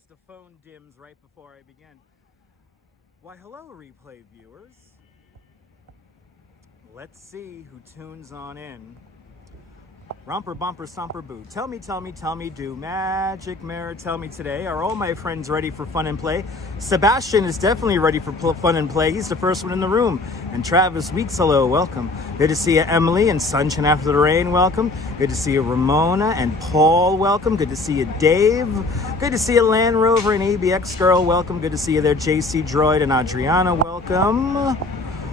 course, the phone dims right before I begin. Why, hello, replay viewers. Let's see who tunes on in. Romper, bumper, stomper, boo. Tell me, do. Magic mirror, tell me today. Are all my friends ready for fun and play? Sebastian is definitely ready for fun and play. He's the first one in the room. And Travis Weeks, hello, welcome. Good to see you, Emily, and Sunshine After the Rain, welcome. Good to see you, Ramona and Paul, welcome. Good to see you, Dave. Good to see you, Land Rover and ABX Girl, welcome. Good to see you there, JC Droid and Adriana, welcome.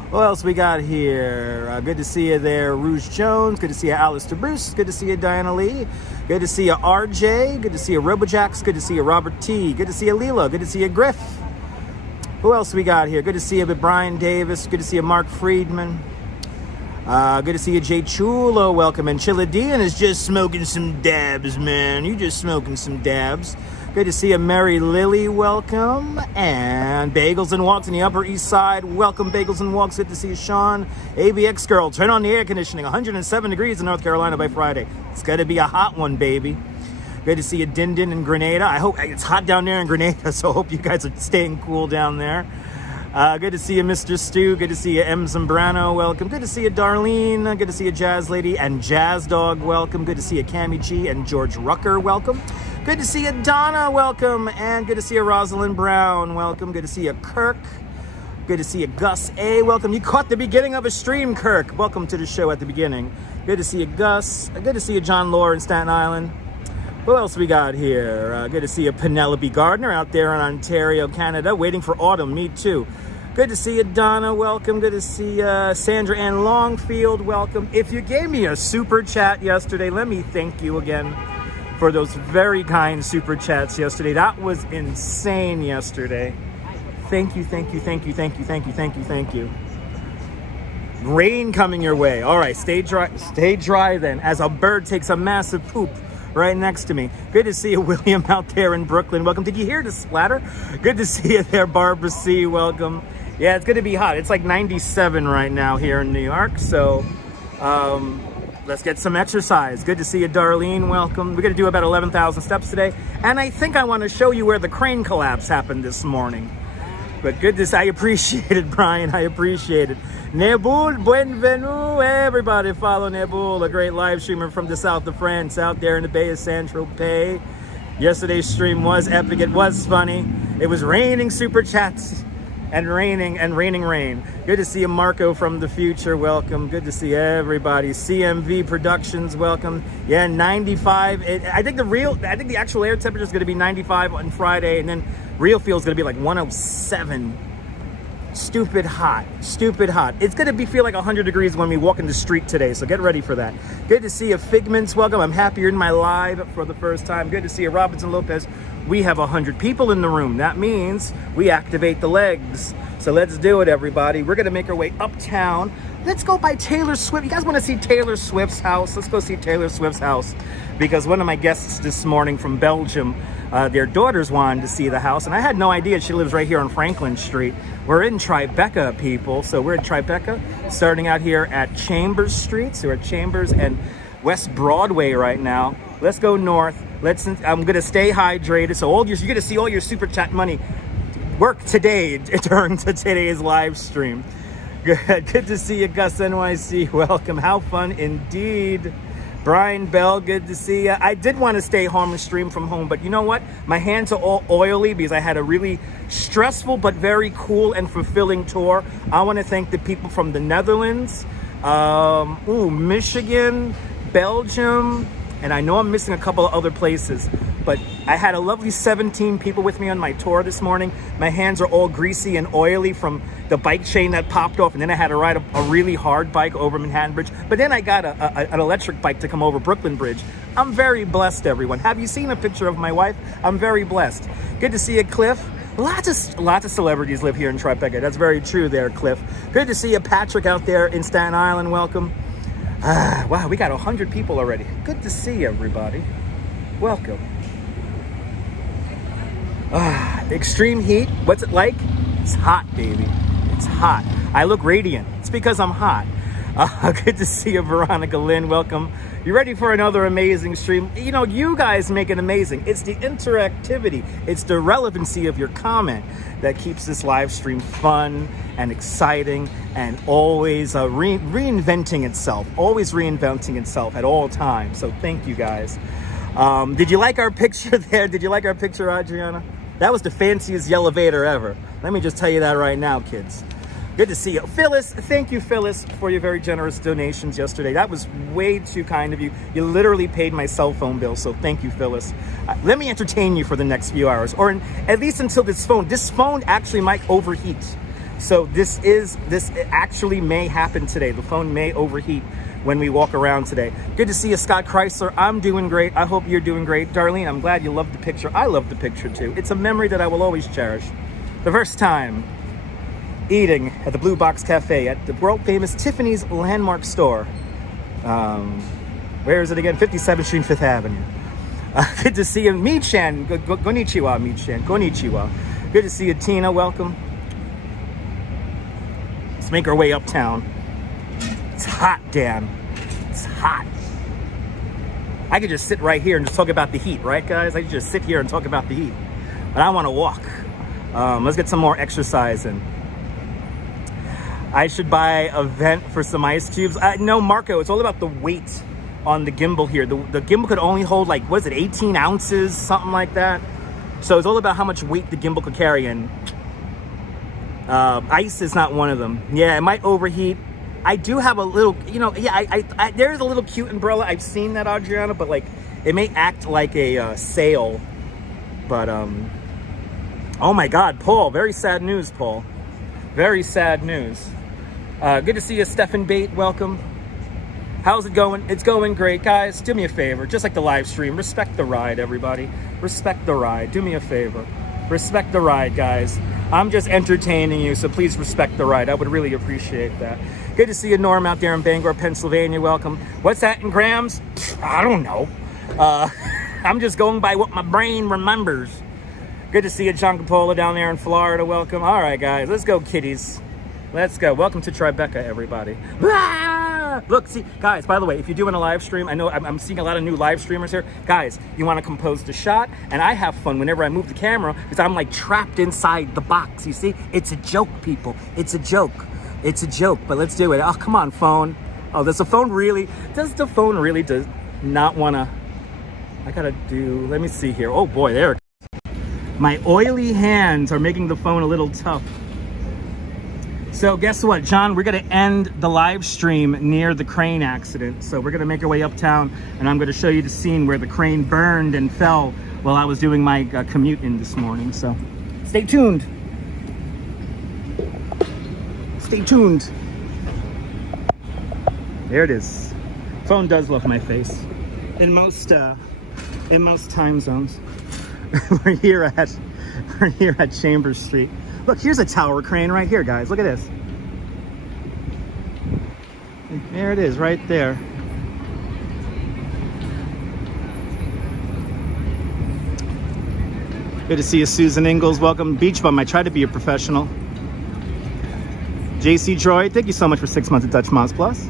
What else we got here? Good to see you there, Rouge Jones. Good to see you, Alistair Bruce. Good to see you, Diana Lee. Good to see you, RJ. Good to see you, Robojax. Good to see you, Robert T. Good to see you, Leela. Good to see you, Griff. Who else we got here? Good to see you, Brian Davis. Good to see you, Mark Friedman. Good to see you, Jay Chulo. Welcome. And Chiladian is just smoking some dabs, man. You just smoking some dabs. Good to see you, Mary Lily, welcome. And Bagels and Walks in the Upper East Side, welcome, Bagels and Walks. Good to see you, Sean. ABX Girl, turn on the air conditioning. 107 degrees in North Carolina by Friday. It's going to be a hot one, baby. Good to see you, Din Din in Grenada. I hope it's hot down there in Grenada, so I hope you guys are staying cool down there. Good to see you, Mr. Stu. Good to see you, M. Zambrano. Welcome. Good to see you, Darlene. Good to see you, Jazz Lady and Jazz Dog. Welcome. Good to see you, Cami G and George Rucker. Welcome. Good to see you, Donna. Welcome. And good to see you, Rosalind Brown. Welcome. Good to see you, Kirk. Good to see you, Gus A. Welcome. You caught the beginning of a stream, Kirk. Welcome to the show at the beginning. Good to see you, Gus. Good to see you, John Lohr in Staten Island. Who else we got here? Good to see you, Penelope Gardner out there in Ontario, Canada, waiting for autumn. Me too. Good to see you, Donna. Welcome. Good to see Sandra Ann Longfield. Welcome. If you gave me a super chat yesterday, let me thank you again for those very kind super chats yesterday. That was insane yesterday. Thank you, thank you, thank you, thank you, thank you, thank you, thank you. Rain coming your way. All right, stay dry then, as a bird takes a massive poop right next to me. Good to see you, William, out there in Brooklyn. Welcome. Did you hear the splatter? Good to see you there, Barbara C. Welcome. Yeah, it's going to be hot. It's like 97 right now here in New York, so let's get some exercise. Good to see you, Darlene. Welcome. We're going to do about 11,000 steps today, and I think I want to show you where the crane collapse happened this morning. But good to see. I appreciate it, Brian. I appreciate it. Nebul, bienvenue. Everybody follow Nebul, a great live streamer from the south of France, out there in the Bay of Saint-Tropez. Yesterday's stream was epic. It was funny. It was raining super chats and raining rain. Good to see you, Marco from the future. Welcome. Good to see everybody. CMV Productions. Welcome. Yeah, 95. I think the actual air temperature is going to be 95 on Friday, and then real feel is going to be like 107. Stupid hot. It's going to feel like 100 degrees when we walk in the street today, so get ready for that. Good to see you, Figments. Welcome. I'm happy you're in my live for the first time. Good to see you, Robinson Lopez. We have 100 people in the room. That means we activate the legs. So let's do it, everybody. We're going to make our way uptown. Let's go by Taylor Swift. You guys want to see Taylor Swift's house? Let's go see Taylor Swift's house, because one of my guests this morning from Belgium, their daughters wanted to see the house, and I had no idea she lives right here on Franklin Street. We're in Tribeca, people. So we're in Tribeca, starting out here at Chambers Street. So we're at Chambers and West Broadway right now. Let's go north. I'm gonna stay hydrated. So you're gonna see all your super chat money work today during today's live stream. Good to see you, Gus NYC. Welcome. How fun indeed. Brian Bell, good to see you. I did want to stay home and stream from home, but you know what? My hands are all oily because I had a really stressful but very cool and fulfilling tour. I want to thank the people from the Netherlands, Michigan, Belgium, and I know I'm missing a couple of other places, but I had a lovely 17 people with me on my tour this morning. My hands are all greasy and oily from the bike chain that popped off, and then I had to ride a really hard bike over Manhattan Bridge, but then I got an electric bike to come over Brooklyn Bridge. I'm very blessed, everyone. Have you seen a picture of my wife? I'm very blessed. Good to see you, Cliff. Lots of celebrities live here in Tribeca. That's very true there, Cliff. Good to see you, Patrick, out there in Staten Island. Welcome. Wow, we got 100 people already. Good to see everybody. Welcome. Extreme heat. What's it like? It's hot, baby. It's hot. I look radiant. It's because I'm hot. Good to see you, Veronica Lynn. Welcome. You ready for another amazing stream? You know, you guys make it amazing. It's the interactivity, it's the relevancy of your comment that keeps this live stream fun and exciting and always reinventing itself at all times. So thank you guys. Did you like our picture there? Did you like our picture, Adriana? That was the fanciest elevator ever. Let me just tell you that right now, kids. Good to see you. Phyllis, thank you, Phyllis, for your very generous donations yesterday. That was way too kind of you. You literally paid my cell phone bill, so thank you, Phyllis. Let me entertain you for the next few hours, or at least until this phone actually might overheat. So this actually may happen today. The phone may overheat when we walk around today. Good to see you, Scott Chrysler. I'm doing great. I hope you're doing great. Darlene, I'm glad you loved the picture. I love the picture too. It's a memory that I will always cherish. The first time eating at the Blue Box Cafe at the world famous Tiffany's landmark store. Where is it again? 57th Street, 5th Avenue. Good to see you, Mi-chan. Konnichiwa, Mi-chan. Konnichiwa. Good to see you, Tina. Welcome. Let's make our way uptown. It's hot, Dan. It's hot. I could just sit right here and just talk about the heat, right, guys? I could just sit here and talk about the heat. But I want to walk. Let's get some more exercise in. I should buy a vent for some ice cubes. No, Marco, it's all about the weight on the gimbal here. The gimbal could only hold, like, what is it, 18 ounces, something like that. So it's all about how much weight the gimbal could carry, and ice is not one of them. Yeah, it might overheat. I do have a little, you know, yeah, there's a little cute umbrella. I've seen that, Adriana, but, like, it may act like a sail. But, oh my God, Paul, very sad news, Paul. Very sad news. Good to see you, Stephen Bate. Welcome. How's it going? It's going great, guys. Do me a favor, just like the live stream. Respect the ride, everybody. Respect the ride. Do me a favor. Respect the ride, guys. I'm just entertaining you, so please respect the ride. I would really appreciate that. Good to see you, Norm, out there in Bangor, Pennsylvania. Welcome. What's that in grams? I don't know. I'm just going by what my brain remembers. Good to see you, John Capola, down there in Florida. Welcome. All right, guys, let's go, kitties. Let's go. Welcome to Tribeca, everybody. Ah! Look, see, guys, by the way, if you're doing a live stream, I know I'm seeing a lot of new live streamers here. Guys, you want to compose the shot, and I have fun whenever I move the camera because I'm like trapped inside the box, you see? It's a joke, people. It's a joke. It's a joke, but let's do it. Oh, come on, phone. Oh, does the phone really not want to? I got to do, let me see here. Oh, boy, there. My oily hands are making the phone a little tough. So guess what, John? We're going to end the live stream near the crane accident. So we're going to make our way uptown, and I'm going to show you the scene where the crane burned and fell while I was doing my commute in this morning. So stay tuned. Stay tuned. There it is. Phone does love my face. In most time zones. We're here at Chambers Street. Look, here's a tower crane right here, guys. Look at this. There it is, right there. Good to see you, Susan Ingalls. Welcome, Beach Bum. I try to be a professional. JC Troy, thank you so much for 6 months of Dutch Moz Plus.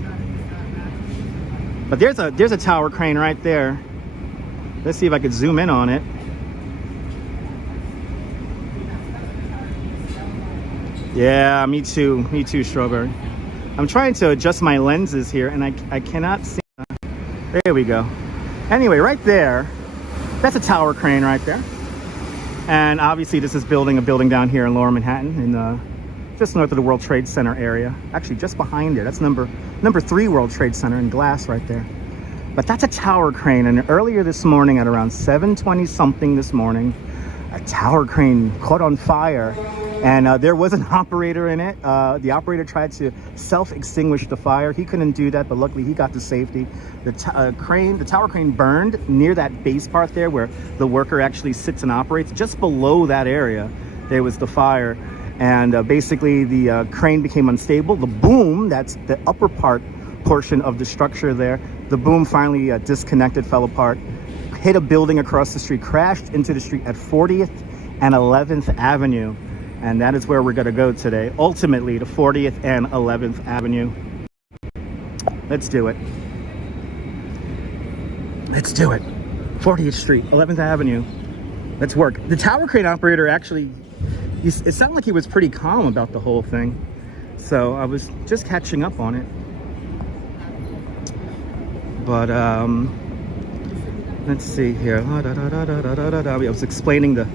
But there's a tower crane right there. Let's see if I could zoom in on it. Yeah, me too, Strawberry. I'm trying to adjust my lenses here, and I cannot see. There we go. Anyway, right there, that's a tower crane right there. And obviously this is a building down here in Lower Manhattan, in just north of the World Trade Center area. Actually, just behind there. That's number 3 World Trade Center in glass right there. But that's a tower crane, and earlier this morning at around 7:20 something this morning, a tower crane caught on fire. And there was an operator in it. The operator tried to self-extinguish the fire. He couldn't do that, but luckily he got to safety. The tower crane burned near that base part there where the worker actually sits and operates. Just below that area, there was the fire. And basically the crane became unstable. The boom, that's the upper portion of the structure there, the boom finally disconnected, fell apart, hit a building across the street, crashed into the street at 40th and 11th Avenue. And that is where we're going to go today, ultimately to 40th and 11th Avenue. Let's do it. Let's do it. 40th Street, 11th Avenue. Let's work. The tower crane operator actually, it sounded like he was pretty calm about the whole thing. So I was just catching up on it. But let's see here. I was explaining the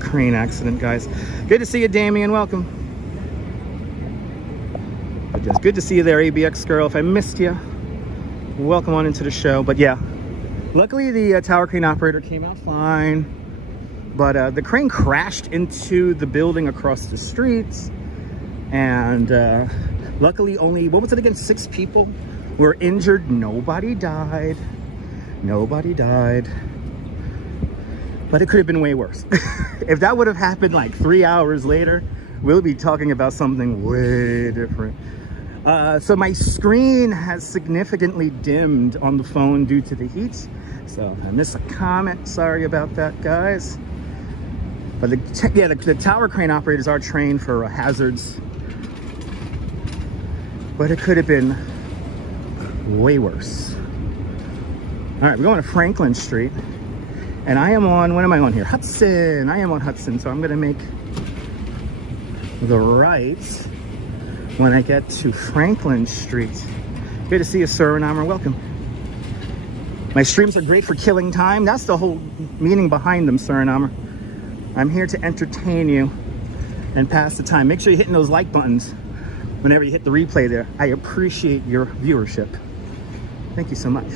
crane accident, guys. Good to see you, Damien. Welcome. But just good to see you there, ABX girl. If I missed you, welcome on into the show. But yeah, luckily the tower crane operator came out fine. But the crane crashed into the building across the streets. And luckily only, what was it again, 6 people were injured. Nobody died. Nobody died. But it could have been way worse. If that would have happened like 3 hours later, we'll be talking about something way different. So my screen has significantly dimmed on the phone due to the heat. So I missed a comment. Sorry about that, guys. But the tower crane operators are trained for hazards. But it could have been way worse. All right, we're going to Franklin Street. And I am on, what am I on here? Hudson. I am on Hudson, so I'm going to make the right when I get to Franklin Street. Good to see you, sir, and I'm welcome. My streams are great for killing time. That's the whole meaning behind them, sir and I'm here to entertain you and pass the time. Make sure you're hitting those like buttons whenever you hit the replay there. I appreciate your viewership. Thank you so much.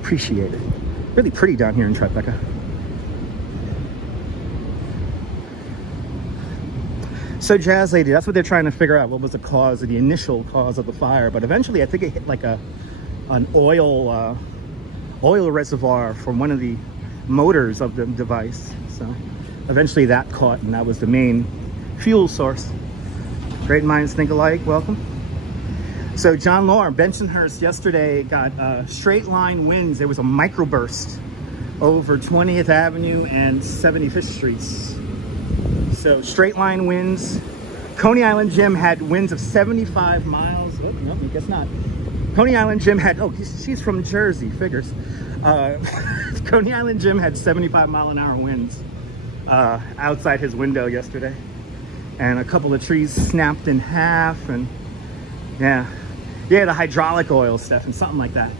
Appreciate it. Really pretty down here in Tribeca. So Jazz Lady, that's what they're trying to figure out. What was the cause, the initial cause of the fire? But eventually I think it hit like an oil reservoir from one of the motors of the device. So eventually that caught, and that was the main fuel source. Great minds think alike. Welcome. So John Lorne, Bensonhurst yesterday got straight line winds. There was a microburst over 20th Avenue and 75th Streets. So straight line winds. Coney Island Gym had winds of 75 miles. Oh, no, I guess not. Coney Island Gym had, oh, she's from Jersey, figures. Coney Island Gym had 75-mile-an-hour winds outside his window yesterday. And a couple of trees snapped in half, and yeah, the hydraulic oil stuff and something like that.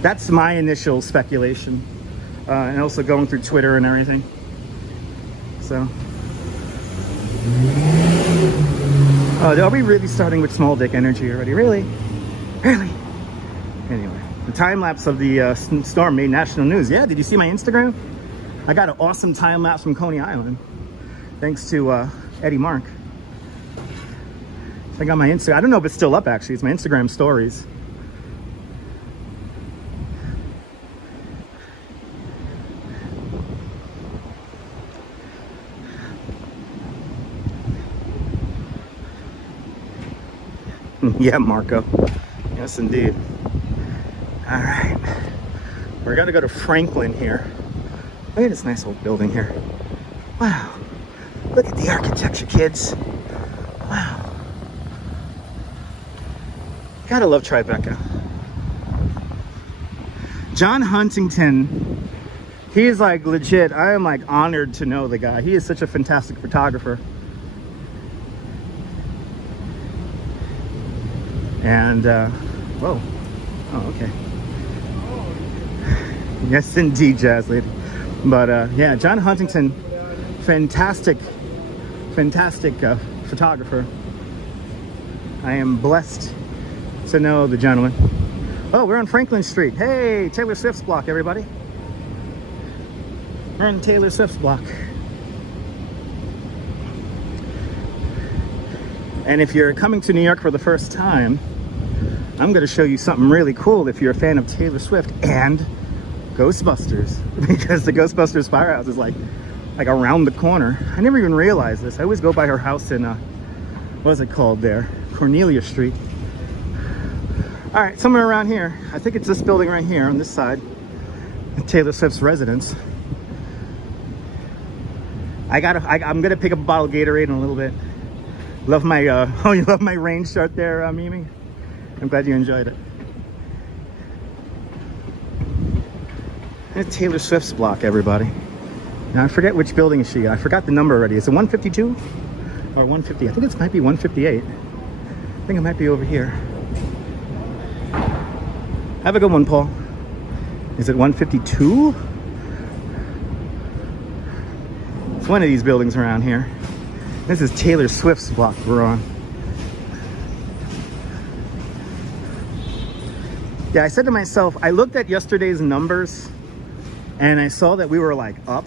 That's my initial speculation, and also going through Twitter and everything. So, oh, are we really starting with small dick energy already? Really? Anyway, the time lapse of the storm made national news. Yeah, did you see my Instagram? I got an awesome time lapse from Coney Island, thanks to Eddie Mark. I got my Instagram. I don't know if it's still up actually. It's my Instagram stories. Yeah, Marco. Yes, indeed. All right. We're gonna go to Franklin here. Look at this nice old building here. Wow. Look at the architecture, kids. Wow. Gotta love Tribeca. John Huntington, he is like legit. I am like honored to know the guy. He is such a fantastic photographer. And, whoa. Oh, okay. Yes, indeed, Jazz Lady. But, yeah, John Huntington, fantastic photographer. I am blessed to know the gentleman. Oh, we're on Franklin Street. Hey, Taylor Swift's block, everybody. We're on Taylor Swift's block. And if you're coming to New York for the first time, I'm going to show you something really cool if you're a fan of Taylor Swift and Ghostbusters, because the Ghostbusters firehouse is like around the corner. I never even realized this. I always go by her house in what is it called there? Cornelia Street. All right, somewhere around here. I think it's this building right here on this side, Taylor Swift's residence. I'm gonna pick up a bottle of Gatorade in a little bit. Love my oh, you love my rain shirt there, Mimi. I'm glad you enjoyed it. It's Taylor Swift's block, everybody. Now I forget which building is she. I forgot the number already. Is it 152 or 150? I think it might be 158. I think it might be over here. Have a good one, Paul. Is it 152? It's one of these buildings around here. This is Taylor Swift's block we're on. Yeah, I said to myself, I looked at yesterday's numbers and I saw that we were like up.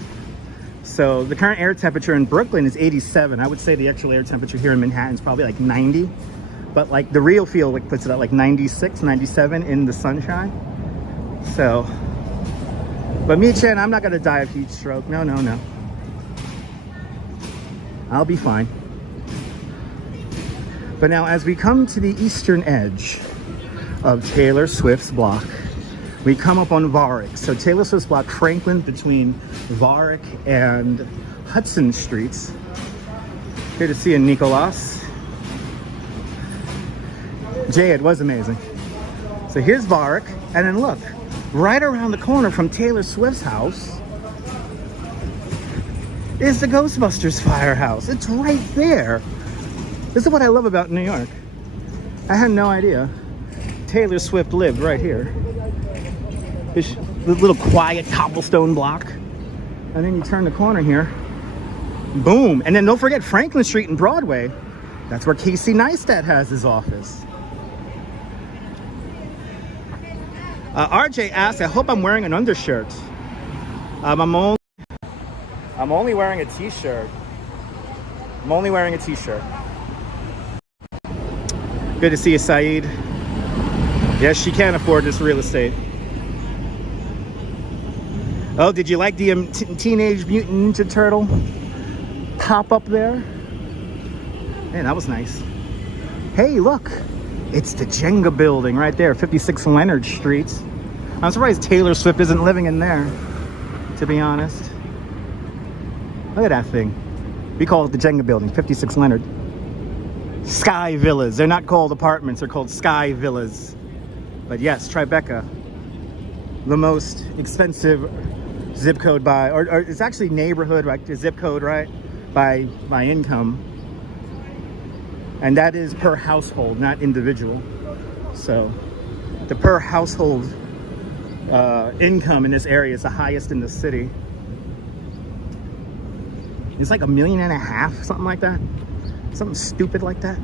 So the current air temperature in Brooklyn is 87. I would say the actual air temperature here in Manhattan is probably like 90. But like the real feel like puts it at like 96, 97 in the sunshine. So, but me, Chen, I'm not gonna die of heat stroke. No, no, no. I'll be fine. But now as we come to the eastern edge of Taylor Swift's block, we come up on Varick. So Taylor Swift's block, Franklin, between Varick and Hudson Streets. Good to see you, Nicolas. Jay, it was amazing. So here's Varick, and then look, right around the corner from Taylor Swift's house is the Ghostbusters firehouse. It's right there. This is what I love about New York. I had no idea Taylor Swift lived right here. This little quiet cobblestone block. And then you turn the corner here. Boom. And then don't forget Franklin Street and Broadway. That's where Casey Neistat has his office. RJ asked, I hope I'm wearing an undershirt. I'm only wearing a t-shirt. I'm only wearing a t-shirt. Good to see you, Saeed. Yes, she can afford this real estate. Oh, did you like the Teenage Mutant Ninja Turtle pop up there? Man, that was nice. Hey, look. It's the Jenga building right there, 56 Leonard Street. I'm surprised Taylor Swift isn't living in there, to be honest. Look at that thing. We call it the Jenga building, 56 Leonard. Sky Villas. They're not called apartments, they're called Sky Villas. But yes, Tribeca, the most expensive zip code by, or it's actually neighborhood, right? The zip code, right? By income. And that is per household, not individual. So the per household income in this area is the highest in the city. It's like $1.5 million, something like that. Something stupid like that.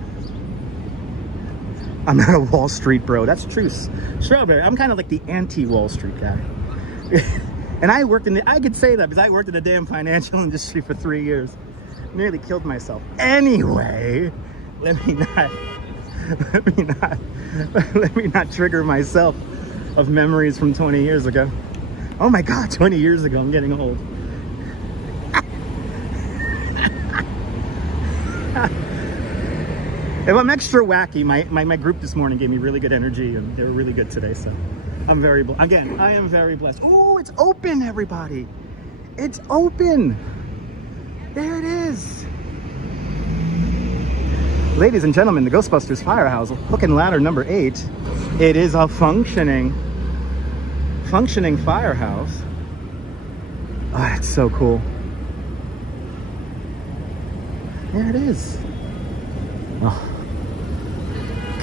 I'm not a Wall Street bro. That's true. Strawberry, I'm kind of like the anti-Wall Street guy. And I worked in the, I could say that because I worked in the damn financial industry for 3 years. Nearly killed myself. Anyway, let me not trigger myself of memories from 20 years ago. Oh my God, 20 years ago, I'm getting old. If I'm extra wacky, my group this morning gave me really good energy and they were really good today, so I'm very, again, I am very blessed. Oh, it's open, everybody. It's open. There it is. Ladies and gentlemen, the Ghostbusters Firehouse, hook and ladder number 8. It is a functioning firehouse. Oh, that's so cool. There it is. Oh.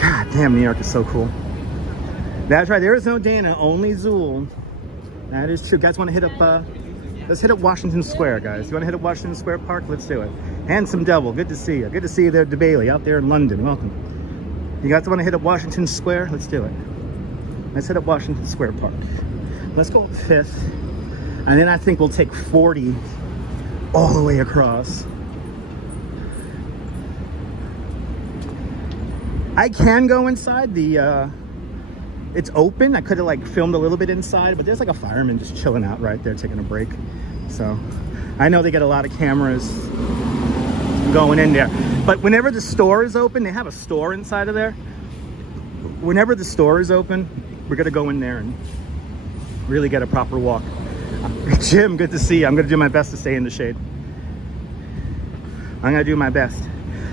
God damn, New York is so cool. That's right, there is no Dana, only Zool. That is true. Guys want to hit up, let's hit up Washington Square, guys. You want to hit up Washington Square Park? Let's do it. Handsome Devil, good to see you. Good to see you there, DeBailey, out there in London. Welcome. You guys want to hit up Washington Square? Let's do it. Let's hit up Washington Square Park. Let's go up 5th. And then I think we'll take 40 all the way across. I can go inside the, it's open. I could have like filmed a little bit inside, but there's like a fireman just chilling out right there, taking a break. So I know they get a lot of cameras going in there. But whenever the store is open, they have a store inside of there. Whenever the store is open, we're gonna go in there and really get a proper walk. Jim, good to see you. I'm gonna do my best to stay in the shade. I'm gonna do my best.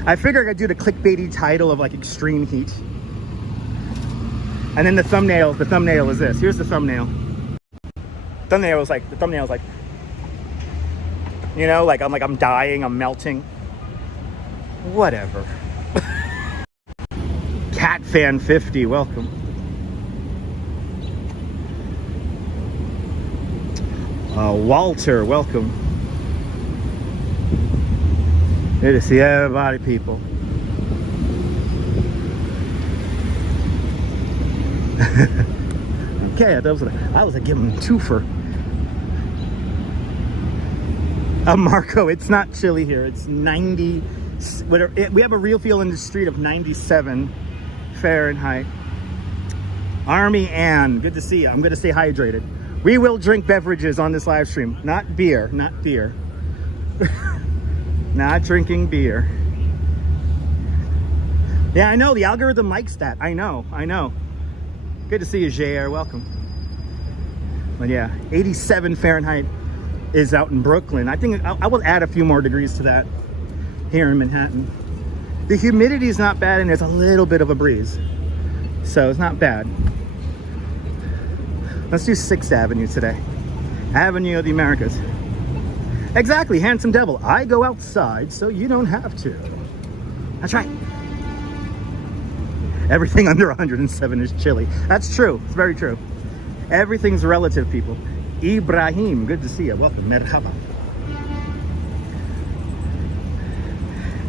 I figure I could do the clickbaity title of like extreme heat. And then the thumbnail is this. Here's the thumbnail. The thumbnail is like, you know, like I'm dying, I'm melting. Whatever. Cat Fan 50, welcome. Walter, welcome. Good to see everybody, people. Okay, I was gonna give him a twofer. Marco, it's not chilly here. It's 90. We have a real feel in the street of 97 Fahrenheit. Army Ann, good to see you. I'm gonna stay hydrated. We will drink beverages on this live stream. Not beer, not beer. Not drinking beer. Yeah, I know, the algorithm likes that. I know. Good to see you, JR, welcome. But yeah, 87 Fahrenheit is out in Brooklyn. I think I will add a few more degrees to that here in Manhattan. The humidity is not bad and there's a little bit of a breeze. So it's not bad. Let's do 6th Avenue today. Avenue of the Americas. Exactly, handsome devil. I go outside so you don't have to. That's right. Everything under 107 is chilly. That's true. It's very true. Everything's relative, people. Ibrahim, good to see you. Welcome. Merhaba.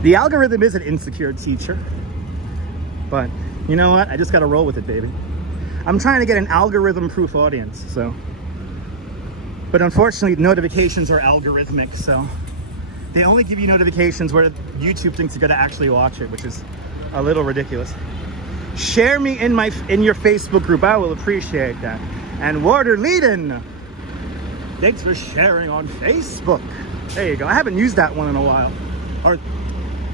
The algorithm is an insecure teacher. But you know what? I just got to roll with it, baby. I'm trying to get an algorithm-proof audience, so. But unfortunately, notifications are algorithmic, so they only give you notifications where YouTube thinks you're going to actually watch it, which is a little ridiculous. Share me in your Facebook group. I will appreciate that. And Water Leiden, thanks for sharing on Facebook. There you go. I haven't used that one in a while. Or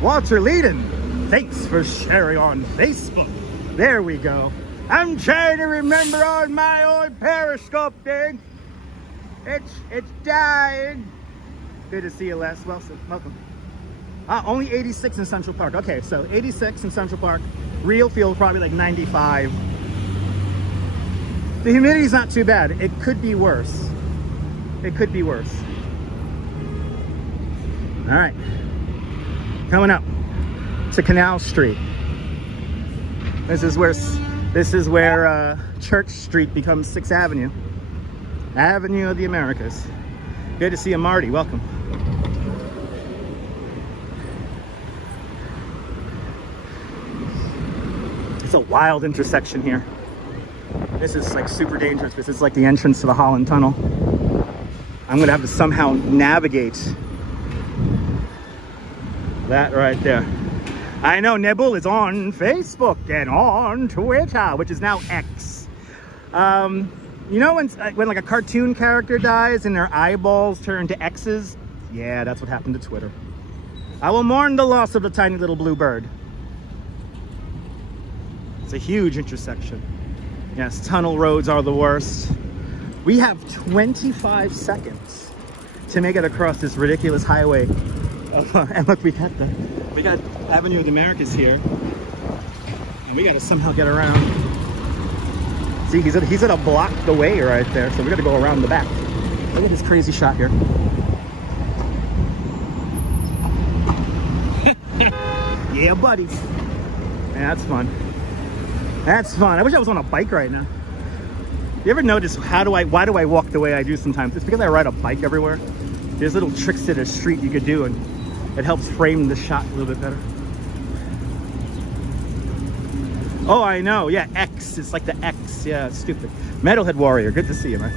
Water Leiden, thanks for sharing on Facebook. There we go. I'm trying to remember on my old Periscope thing. It's dying. Good to see you, Les. Welcome. Only 86 in Central Park. Okay, so 86 in Central Park. Real feel probably like 95. The humidity's not too bad. It could be worse. It could be worse. All right. Coming up to Canal Street. This is where Church Street becomes 6th Avenue. Avenue of the Americas. Good to see you, Marty. Welcome. It's a wild intersection here. This is like super dangerous. This is like the entrance to the Holland Tunnel. I'm gonna have to somehow navigate that right there. I know Nebul is on Facebook and on Twitter, which is now X. You know when like a cartoon character dies and their eyeballs turn to X's? Yeah, that's what happened to Twitter. I will mourn the loss of the tiny little blue bird. It's a huge intersection. Yes, tunnel roads are the worst. We have 25 seconds to make it across this ridiculous highway. And look, we got Avenue of the Americas here. And we got to somehow get around. See, he's gonna block the way right there, so we got to go around the back. Look at this crazy shot here. Yeah, buddy. Yeah, that's fun. That's fun. I wish I was on a bike right now. You ever notice why do I walk the way I do sometimes? It's because I ride a bike everywhere. There's little tricks to the street you could do, and it helps frame the shot a little bit better. Oh, I know. Yeah, X. It's like the X. Yeah, it's stupid. Metalhead Warrior. Good to see you, man.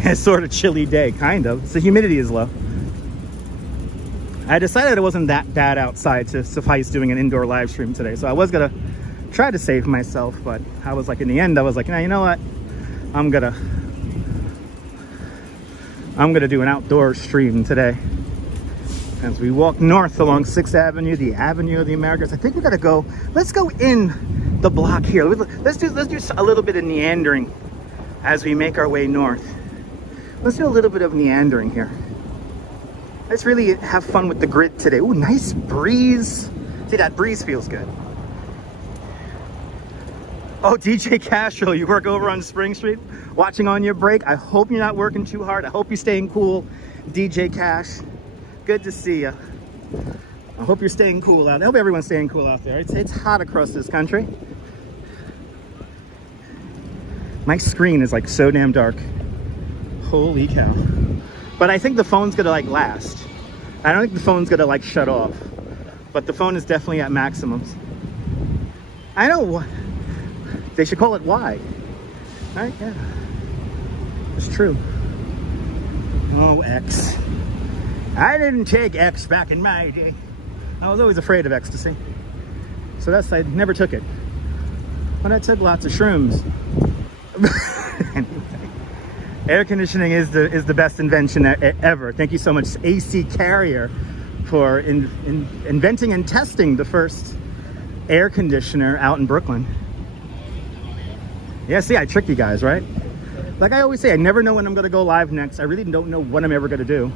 It's sort of chilly day, kind of. The humidity is low. I decided it wasn't that bad outside to suffice doing an indoor live stream today, so I was gonna try to save myself, but I was like, in the end, I was like, nah, you know what? I'm gonna do an outdoor stream today. As we walk north along 6th Avenue, the Avenue of the Americas. I think we gotta go, let's go in the block here. Let's do a little bit of meandering as we make our way north. Let's do a little bit of meandering here. Let's really have fun with the grid today. Ooh, nice breeze. See, that breeze feels good. Oh, DJ Castro, you work over on Spring Street, watching on your break. I hope you're not working too hard. I hope you're staying cool, DJ Cash. Good to see you. I hope you're staying cool out there. I hope everyone's staying cool out there. It's hot across this country. My screen is like so damn dark. Holy cow. But I think the phone's gonna like last. I don't think the phone's gonna like shut off. But the phone is definitely at maximums. I know what. They should call it Y. Right? Yeah. It's true. Oh, X. I didn't take X back in my day. I was always afraid of ecstasy. So I never took it. But I took lots of shrooms. Anyway, air conditioning is the best invention ever. Thank you so much, AC Carrier, for inventing and testing the first air conditioner out in Brooklyn. Yeah, see, I trick you guys, right? Like I always say, I never know when I'm going to go live next. I really don't know what I'm ever going to do.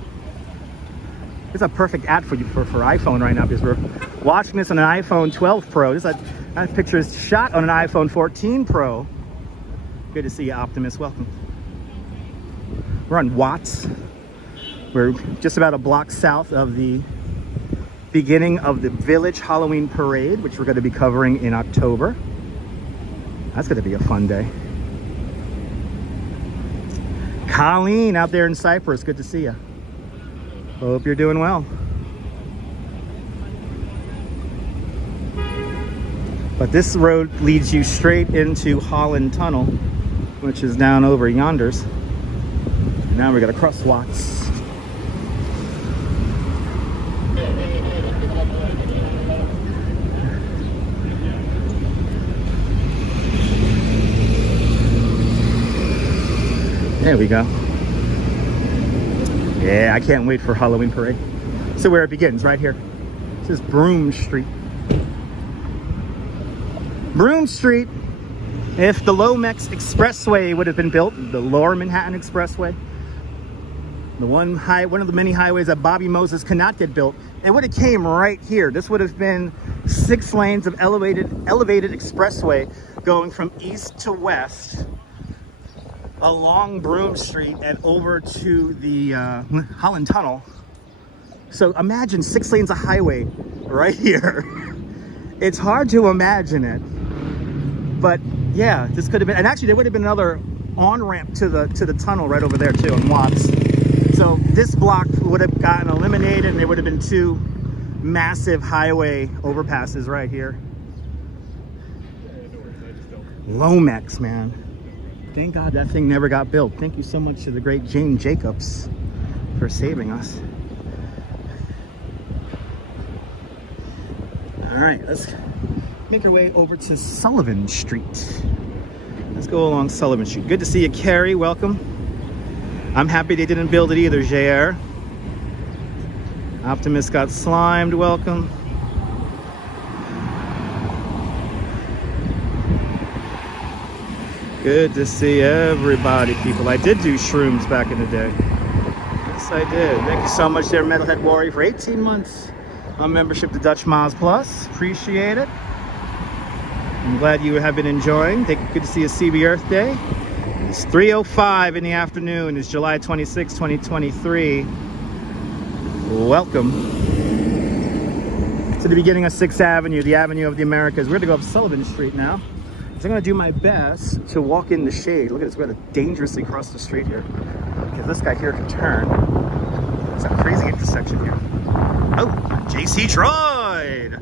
It's a perfect ad for you for iPhone right now, because we're watching this on an iPhone 12 Pro. That picture is shot on an iPhone 14 Pro. Good to see you, Optimus. Welcome. We're on Watts. We're just about a block south of the beginning of the Village Halloween Parade, which we're going to be covering in October. That's going to be a fun day. Colleen out there in Cyprus. Good to see you. Hope you're doing well. But this road leads you straight into Holland Tunnel, which is down over yonders. Now we're gonna cross Watts. There we go. Yeah, I can't wait for Halloween Parade. So where it begins, right here. This is Broome Street. Broome Street, if the Lomex Expressway would have been built, the Lower Manhattan Expressway, the one of the many highways that Bobby Moses could not get built, it would have came right here. This would have been 6 lanes of elevated expressway going from east to west along Broome Street and over to the Holland Tunnel. So imagine 6 lanes of highway right here. It's hard to imagine it, but yeah, this could have been, and actually there would have been another on-ramp to the tunnel right over there too in Watts. So this block would have gotten eliminated and there would have been 2 massive highway overpasses right here. Lomex, man. Thank God that thing never got built. Thank you so much to the great Jane Jacobs for saving us. All right, let's make our way over to Sullivan Street. Let's go along Sullivan Street. Good to see you, Carrie. Welcome. I'm happy they didn't build it either, JR. Optimus got slimed. Welcome. Good to see everybody, people. I did do shrooms back in the day. Yes, I did. Thank you so much there, Metalhead Warrior, for 18 months on membership to Dutch Miles Plus. Appreciate it. I'm glad you have been enjoying. Good to see you, CB Earth Day. It's 3:05 in the afternoon. It's July 26, 2023. Welcome to the beginning of 6th Avenue, the Avenue of the Americas. We're going to go up Sullivan Street now. So I'm going to do my best to walk in the shade. Look at this, we're going to dangerously cross the street here, because this guy here can turn. It's a crazy intersection here. Oh, JC Droid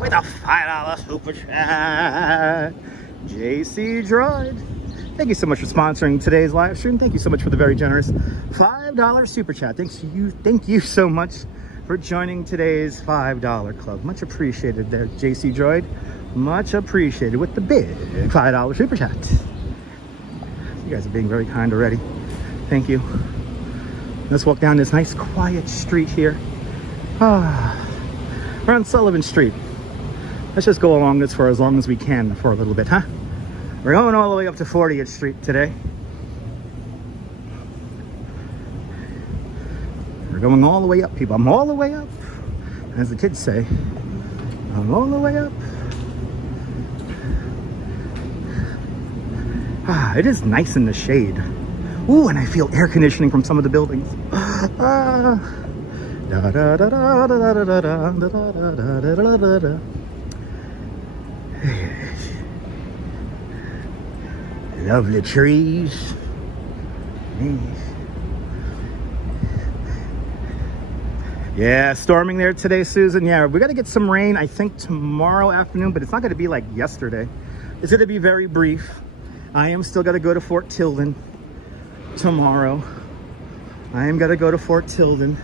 with a $5 super chat. JC Droid. Thank you so much for sponsoring today's live stream. Thank you so much for the very generous $5 super chat. Thank you so much for joining today's $5 club. Much appreciated there, JC Droid. Much appreciated with the big $5 super chat. You guys are being very kind already. Thank you. Let's walk down this nice quiet street here. We're on Sullivan Street. Let's just go along this for as long as we can for a little bit, huh? We're going all the way up to 40th Street today. We're going all the way up, people. I'm all the way up. As the kids say, I'm all the way up. Ah, it is nice in the shade. Ooh, and I feel air conditioning from some of the buildings. Lovely trees. Yeah, storming there today, Susan. Yeah, we got to get some rain, I think, tomorrow afternoon, but it's not going to be like yesterday. It's going to be very brief. I am still going to go to Fort Tilden tomorrow. I am going to go to Fort Tilden.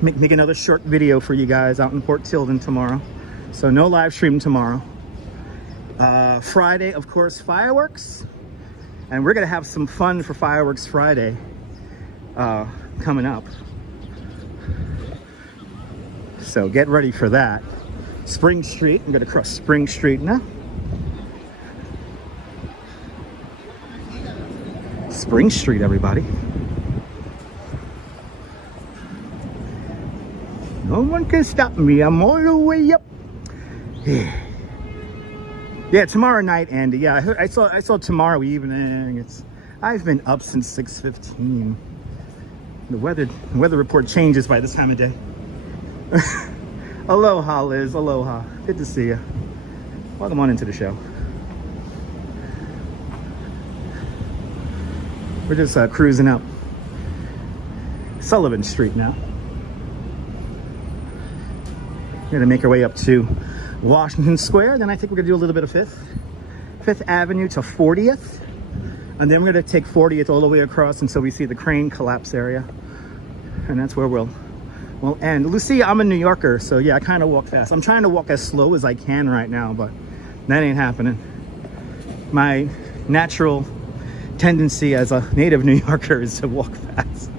Make another short video for you guys out in Fort Tilden tomorrow. So no live stream tomorrow. Friday, of course, fireworks. And we're going to have some fun for Fireworks Friday coming up. So get ready for that. Spring Street. I'm going to cross Spring Street now. Spring Street, everybody. No one can stop me. I'm all the way up. Yeah, tomorrow night, Andy. Yeah, I saw tomorrow evening. I've been up since 6:15. The weather report changes by this time of day. Aloha, Liz. Aloha. Good to see you. Welcome on into the show. We're just cruising up Sullivan Street now. We're gonna make our way up to Washington Square. Then I think we're gonna do a little bit of Fifth Avenue to 40th. And then we're gonna take 40th all the way across until we see the crane collapse area. And that's where we'll end. Lucia, I'm a New Yorker, so yeah, I kind of walk fast. I'm trying to walk as slow as I can right now, but that ain't happening. My natural tendency as a native New Yorker is to walk fast.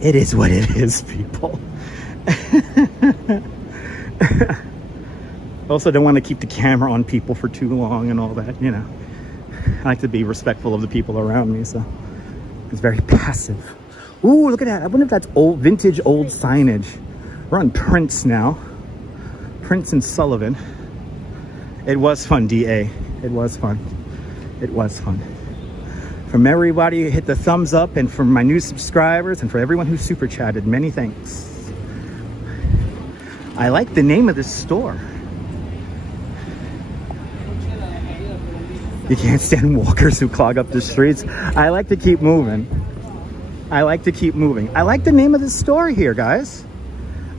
It is what it is, people. Also don't want to keep the camera on people for too long and all that, you know. I like to be respectful of the people around me, so it's very passive. Ooh, look at that. I wonder if that's old, vintage old signage. We're on Prince now. Prince and Sullivan. It was fun, DA. It was fun. It was fun. From everybody who hit the thumbs up, and from my new subscribers, and for everyone who super chatted, many thanks. I like the name of this store. You can't stand walkers who clog up the streets. I like to keep moving. I like to keep moving. I like the name of the store here, guys.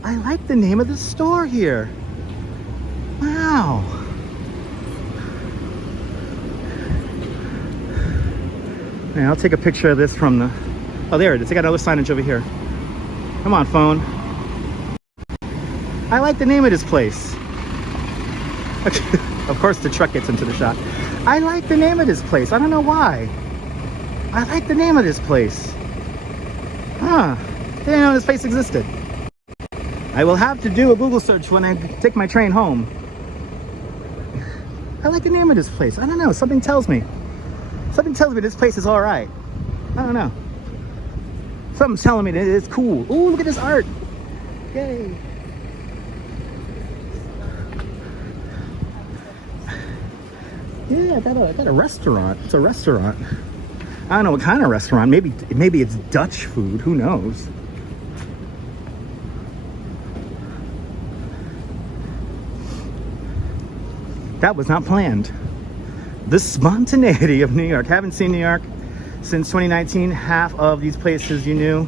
I like the name of the store here. Wow. Yeah, I'll take a picture of this from the... Oh, there it is. I got another signage over here. Come on, phone. I like the name of this place. Of course, the truck gets into the shot. I like the name of this place. I don't know why. I like the name of this place. Huh. Didn't know this place existed. I will have to do a Google search when I take my train home. I like the name of this place. I don't know. Something tells me. Something tells me this place is all right. I don't know. Something's telling me that it's cool. Ooh, look at this art. Yay. Yeah, I got a restaurant. It's a restaurant. I don't know what kind of restaurant. Maybe it's Dutch food. Who knows? That was not planned. The spontaneity of New York. Haven't seen New York since 2019. Half of these places you knew.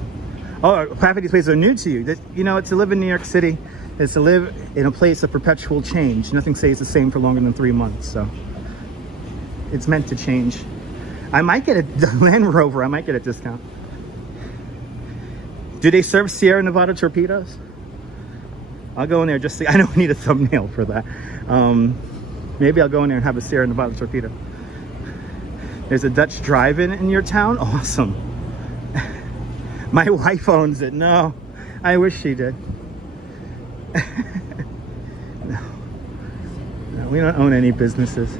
Oh, half of these places are new to you. You know, to live in New York City is to live in a place of perpetual change. Nothing stays the same for longer than 3 months, so it's meant to change. I might get a Land Rover. I might get a discount. Do they serve Sierra Nevada torpedoes? I'll go in there just see. I know I need a thumbnail for that. Maybe I'll go in there and have a Sierra Nevada torpedo. There's a Dutch drive-in in your town? Awesome. My wife owns it. No, I wish she did. No, We don't own any businesses.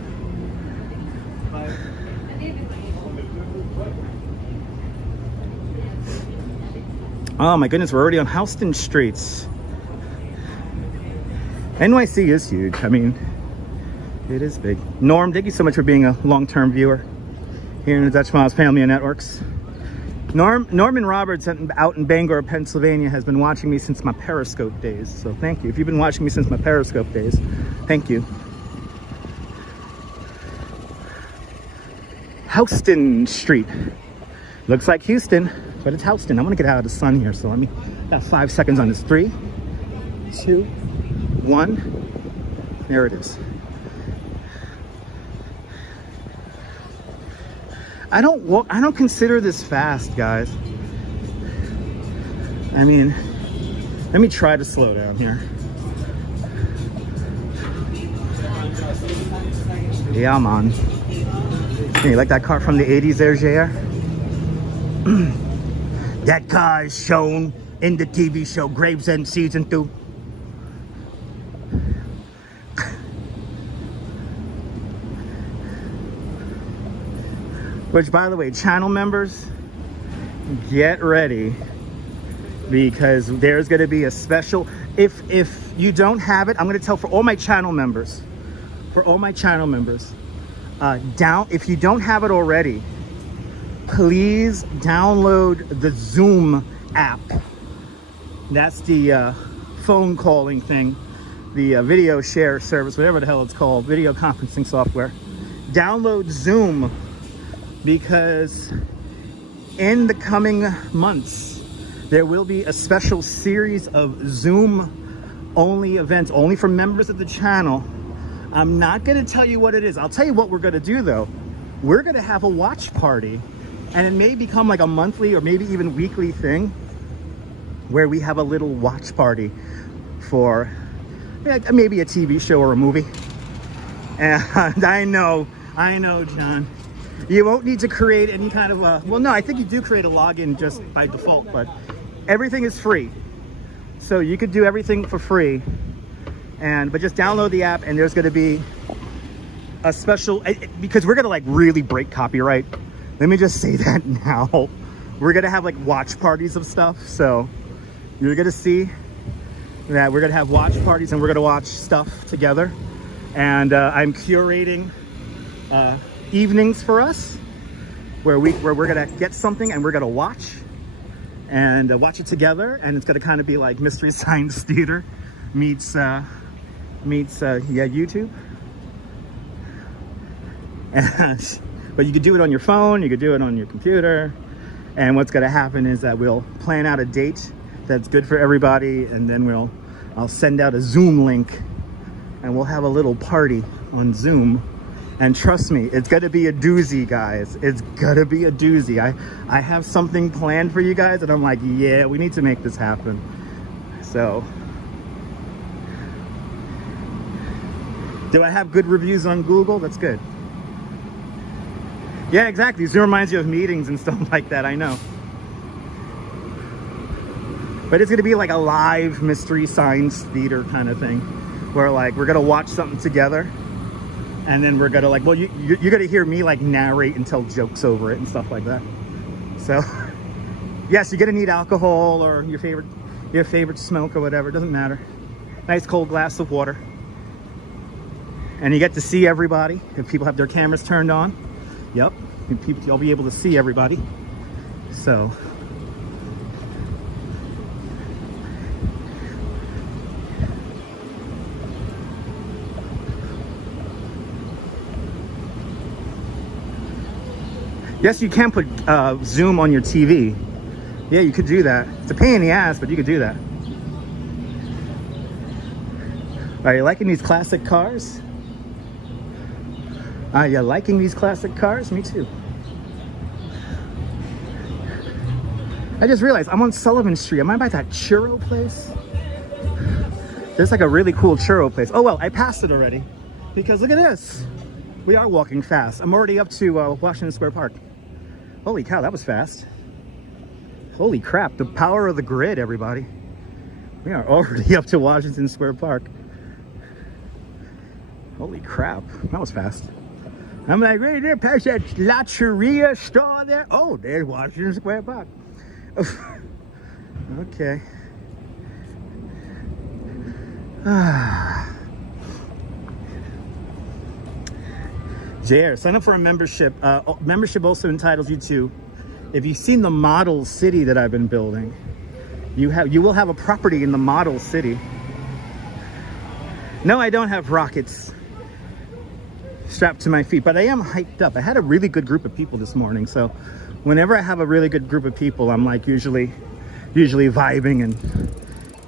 Oh my goodness, we're already on Houston streets. NYC is huge. I mean, it is big. Norm, thank you so much for being a long-term viewer here in the Dutch Miles Family Networks. Norman Roberts out in Bangor, Pennsylvania has been watching me since my Periscope days. So thank you. If you've been watching me since my Periscope days, thank you. Houston Street. Looks like Houston, but it's Houston. I want to get out of the sun here, so let me, got 5 seconds on this. 3, 2, 1. There it is. I don't consider this fast, guys. I mean, let me try to slow down here. Yeah, man. Hey, you like that car from the 80s there, JR? That car is shown in the TV show Gravesend Season 2. Which, by the way, channel members, get ready, because there's going to be a special, if you don't have it, I'm going to tell for all my channel members, if you don't have it already, please download the Zoom app. That's the phone calling thing, the video share service, whatever the hell it's called, video conferencing software. Download Zoom, because in the coming months, there will be a special series of Zoom only events, only for members of the channel. I'm not going to tell you what it is. I'll tell you what we're going to do though. We're going to have a watch party, and it may become like a monthly or maybe even weekly thing where we have a little watch party for maybe a TV show or a movie. And I know, John. You won't need to create any kind of a, well, no, I think you do create a login just by default, but everything is free. So you could do everything for free, but just download the app, and there's going to be a special, because we're going to like really break copyright. Let me just say that now. We're going to have like watch parties of stuff. So you're going to see that we're going to have watch parties, and we're going to watch stuff together. And I'm curating evenings for us where we're gonna get something and we're gonna watch it together, and it's gonna kind of be like Mystery Science Theater meets YouTube. But you could do it on your phone, you could do it on your computer, and what's gonna happen is that we'll plan out a date that's good for everybody, and then I'll send out a Zoom link, and we'll have a little party on Zoom. And trust me, it's gonna be a doozy, guys. It's gonna be a doozy. I have something planned for you guys, and I'm like, yeah, we need to make this happen. So, do I have good reviews on Google? That's good. Yeah, exactly. Zoom reminds you of meetings and stuff like that, I know. But it's gonna be like a live Mystery Science Theater kind of thing, where like we're gonna watch something together. And then we're gonna like, well, you're gonna hear me like narrate and tell jokes over it and stuff like that. So, yes, you're gonna need alcohol or your favorite smoke or whatever. It doesn't matter. Nice cold glass of water. And you get to see everybody if people have their cameras turned on. Yep, you'll be able to see everybody. So. Yes, you can put Zoom on your TV. Yeah, you could do that. It's a pain in the ass, but you could do that. Are you liking these classic cars? Are you liking these classic cars? Me too. I just realized I'm on Sullivan Street. Am I by that churro place? There's like a really cool churro place. Oh, well, I passed it already. Because look at this. We are walking fast. I'm already up to Washington Square Park. Holy cow, that was fast. Holy crap, the power of the grid, everybody. We are already up to Washington Square Park. Holy crap, that was fast. I'm like, right there, past that Latcheria store there. Oh, there's Washington Square Park. Okay. JR, sign up for a membership. Membership also entitles you to, if you've seen the model city that I've been building, you will have a property in the model city. No, I don't have rockets strapped to my feet, but I am hyped up. I had a really good group of people this morning, so whenever I have a really good group of people, I'm like usually vibing and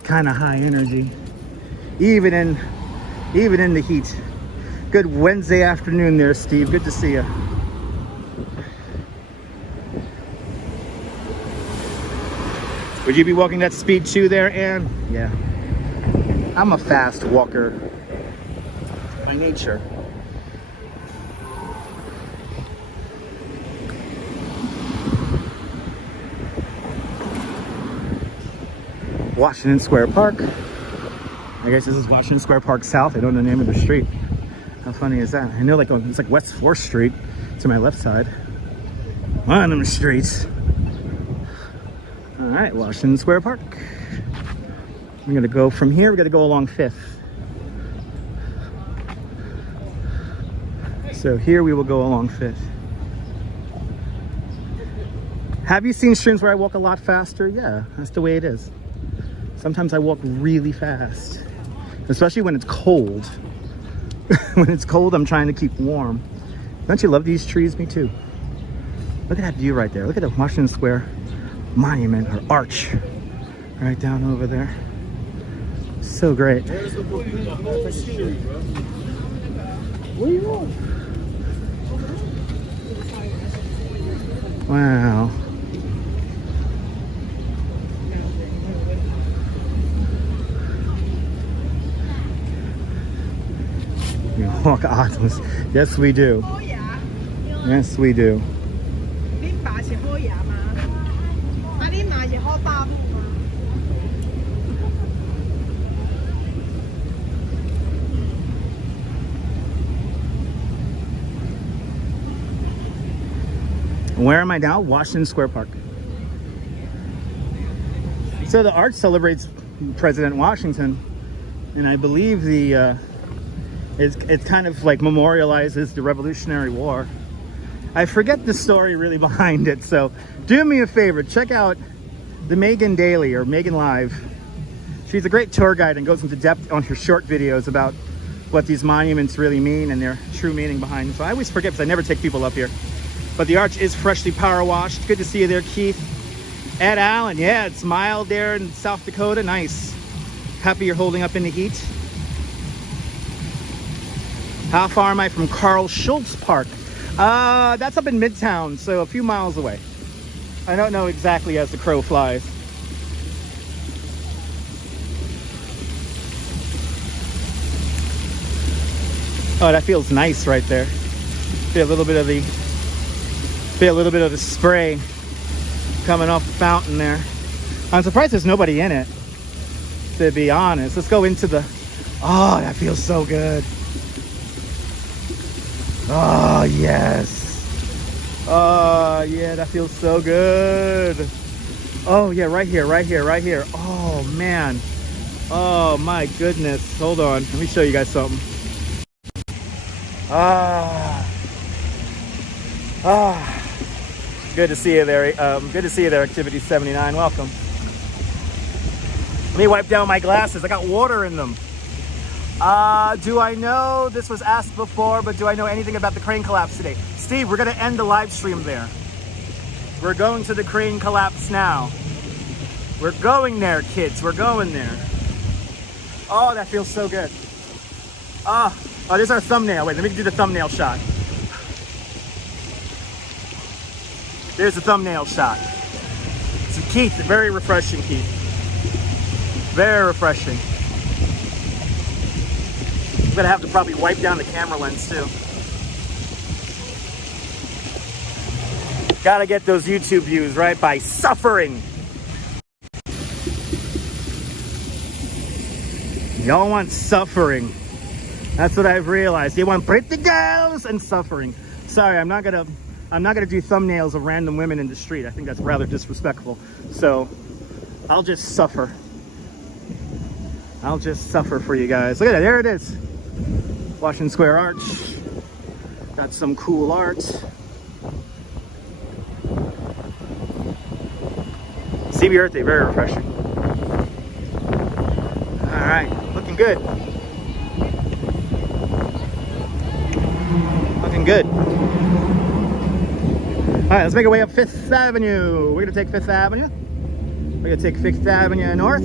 kind of high energy, even in the heat. Good Wednesday afternoon there, Steve. Good to see you. Would you be walking that speed too there, Ann? Yeah. I'm a fast walker by nature. Washington Square Park. I guess this is Washington Square Park South. I don't know the name of the street. How funny is that? I know, like, it's like West 4th Street to my left side. One of them streets. All right, Washington Square Park. We're gonna go from here. We gotta go along 5th. So here we will go along 5th. Have you seen streams where I walk a lot faster? Yeah, that's the way it is. Sometimes I walk really fast, especially when it's cold. When it's cold, I'm trying to keep warm. Don't you love these trees? Me too. Look at that view right there. Look at the Washington Square monument or arch right down over there. So great. Where you going? Wow. You walk Osmos. Yes, we do. Yes, we do. Where am I now? Washington Square Park. So the arch celebrates President Washington, and I believe it's kind of like memorializes the Revolutionary War. I forget the story really behind it, so do me a favor, check out the Megan Daily or Megan Live. She's a great tour guide and goes into depth on her short videos about what these monuments really mean and their true meaning behind them. So I always forget because I never take people up here. But the arch is freshly power washed. Good to see you there, Keith. Ed Allen, yeah, it's mild there in South Dakota. Nice. Happy you're holding up in the heat. How far am I from Carl Schultz Park? That's up in Midtown, so a few miles away. I don't know exactly as the crow flies. Oh, that feels nice right there. Feel a little bit of the spray coming off the fountain there. I'm surprised there's nobody in it, to be honest. Let's go into the... Oh, that feels so good. Oh, yes. Oh, yeah, that feels so good. Oh, yeah, right here, right here, right here. Oh, man. Oh, my goodness. Hold on. Let me show you guys something. Good to see you there. Good to see you there, Activity 79. Welcome. Let me wipe down my glasses. I got water in them. Do I know, this was asked before, but do I know anything about the crane collapse today? Steve, we're going to end the live stream there. We're going to the crane collapse now. We're going there, kids. We're going there. Oh, that feels so good. Oh, there's our thumbnail. Wait, let me do the thumbnail shot. There's the thumbnail shot. So Keith, very refreshing, Keith. Very refreshing. I'm gonna have to probably wipe down the camera lens too. Gotta get those YouTube views, right? By suffering. Y'all want suffering. That's what I've realized. You want pretty girls and suffering. Sorry, I'm not gonna do thumbnails of random women in the street. I think that's rather disrespectful. So I'll just suffer. I'll just suffer for you guys. Look at that, there it is. Washington Square Arch. Got some cool art. CB Earth Day, very refreshing. All right, looking good. Looking good. All right, let's make our way up 5th Avenue. We're gonna take 5th Avenue. We're gonna take 5th Avenue North.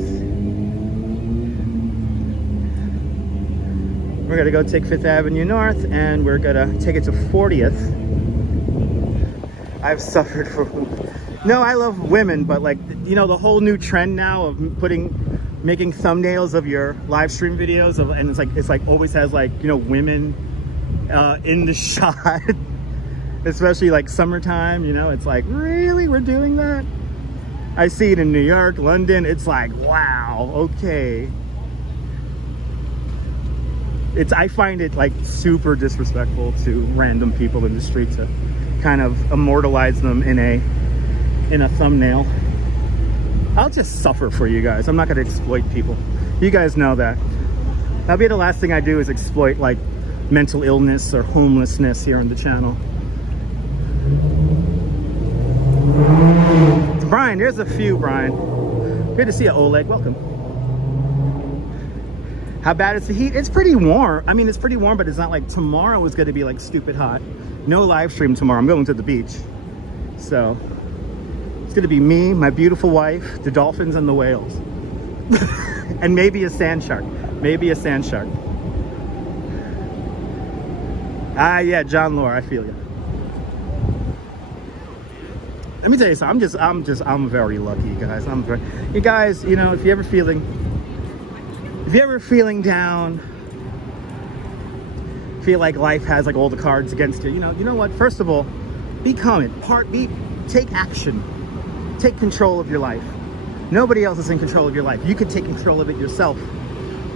We're gonna go take 5th Avenue North and we're gonna take it to 40th. I've suffered for, no, I love women, but like, you know, the whole new trend now of making thumbnails of your live stream videos of, and it's like always has like, you know, women in the shot. Especially like summertime, you know, it's like, really, we're doing that? I see it in New York, London. It's like, wow, okay. I find it like super disrespectful to random people in the street to kind of immortalize them in a thumbnail. I'll just suffer for you guys. I'm not gonna exploit people. You guys know that. That'll be the last thing I do is exploit like mental illness or homelessness here on the channel. Brian, there's a few, Brian. Good to see you, Oleg. Welcome. How bad is the heat? It's pretty warm. I mean, it's pretty warm, but it's not like tomorrow is going to be like stupid hot. No live stream tomorrow. I'm going to the beach. So it's going to be me, my beautiful wife, the dolphins, and the whales. And maybe a sand shark. Maybe a sand shark. Ah, yeah, John Lore, I feel you. Let me tell you something. I'm very lucky, guys. You guys, you know, if you're ever feeling down, feel like life has like all the cards against you, you know what? First of all, be calm. Take action. Take control of your life. Nobody else is in control of your life. You can take control of it yourself.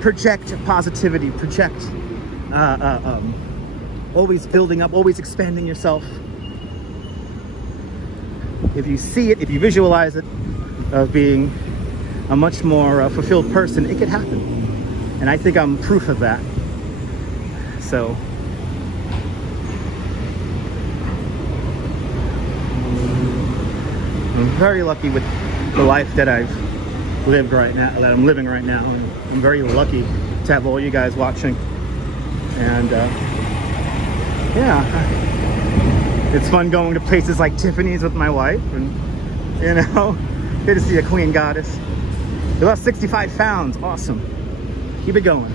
Project positivity. Project always building up, always expanding yourself. If you see it, if you visualize it, of being a much more fulfilled person, it could happen. And I think I'm proof of that. So, I'm very lucky with the life that I've lived right now, that I'm living right now. And I'm very lucky to have all you guys watching. And yeah. It's fun going to places like Tiffany's with my wife, and you know, good to see a queen goddess. You lost 65 pounds, awesome. Keep it going.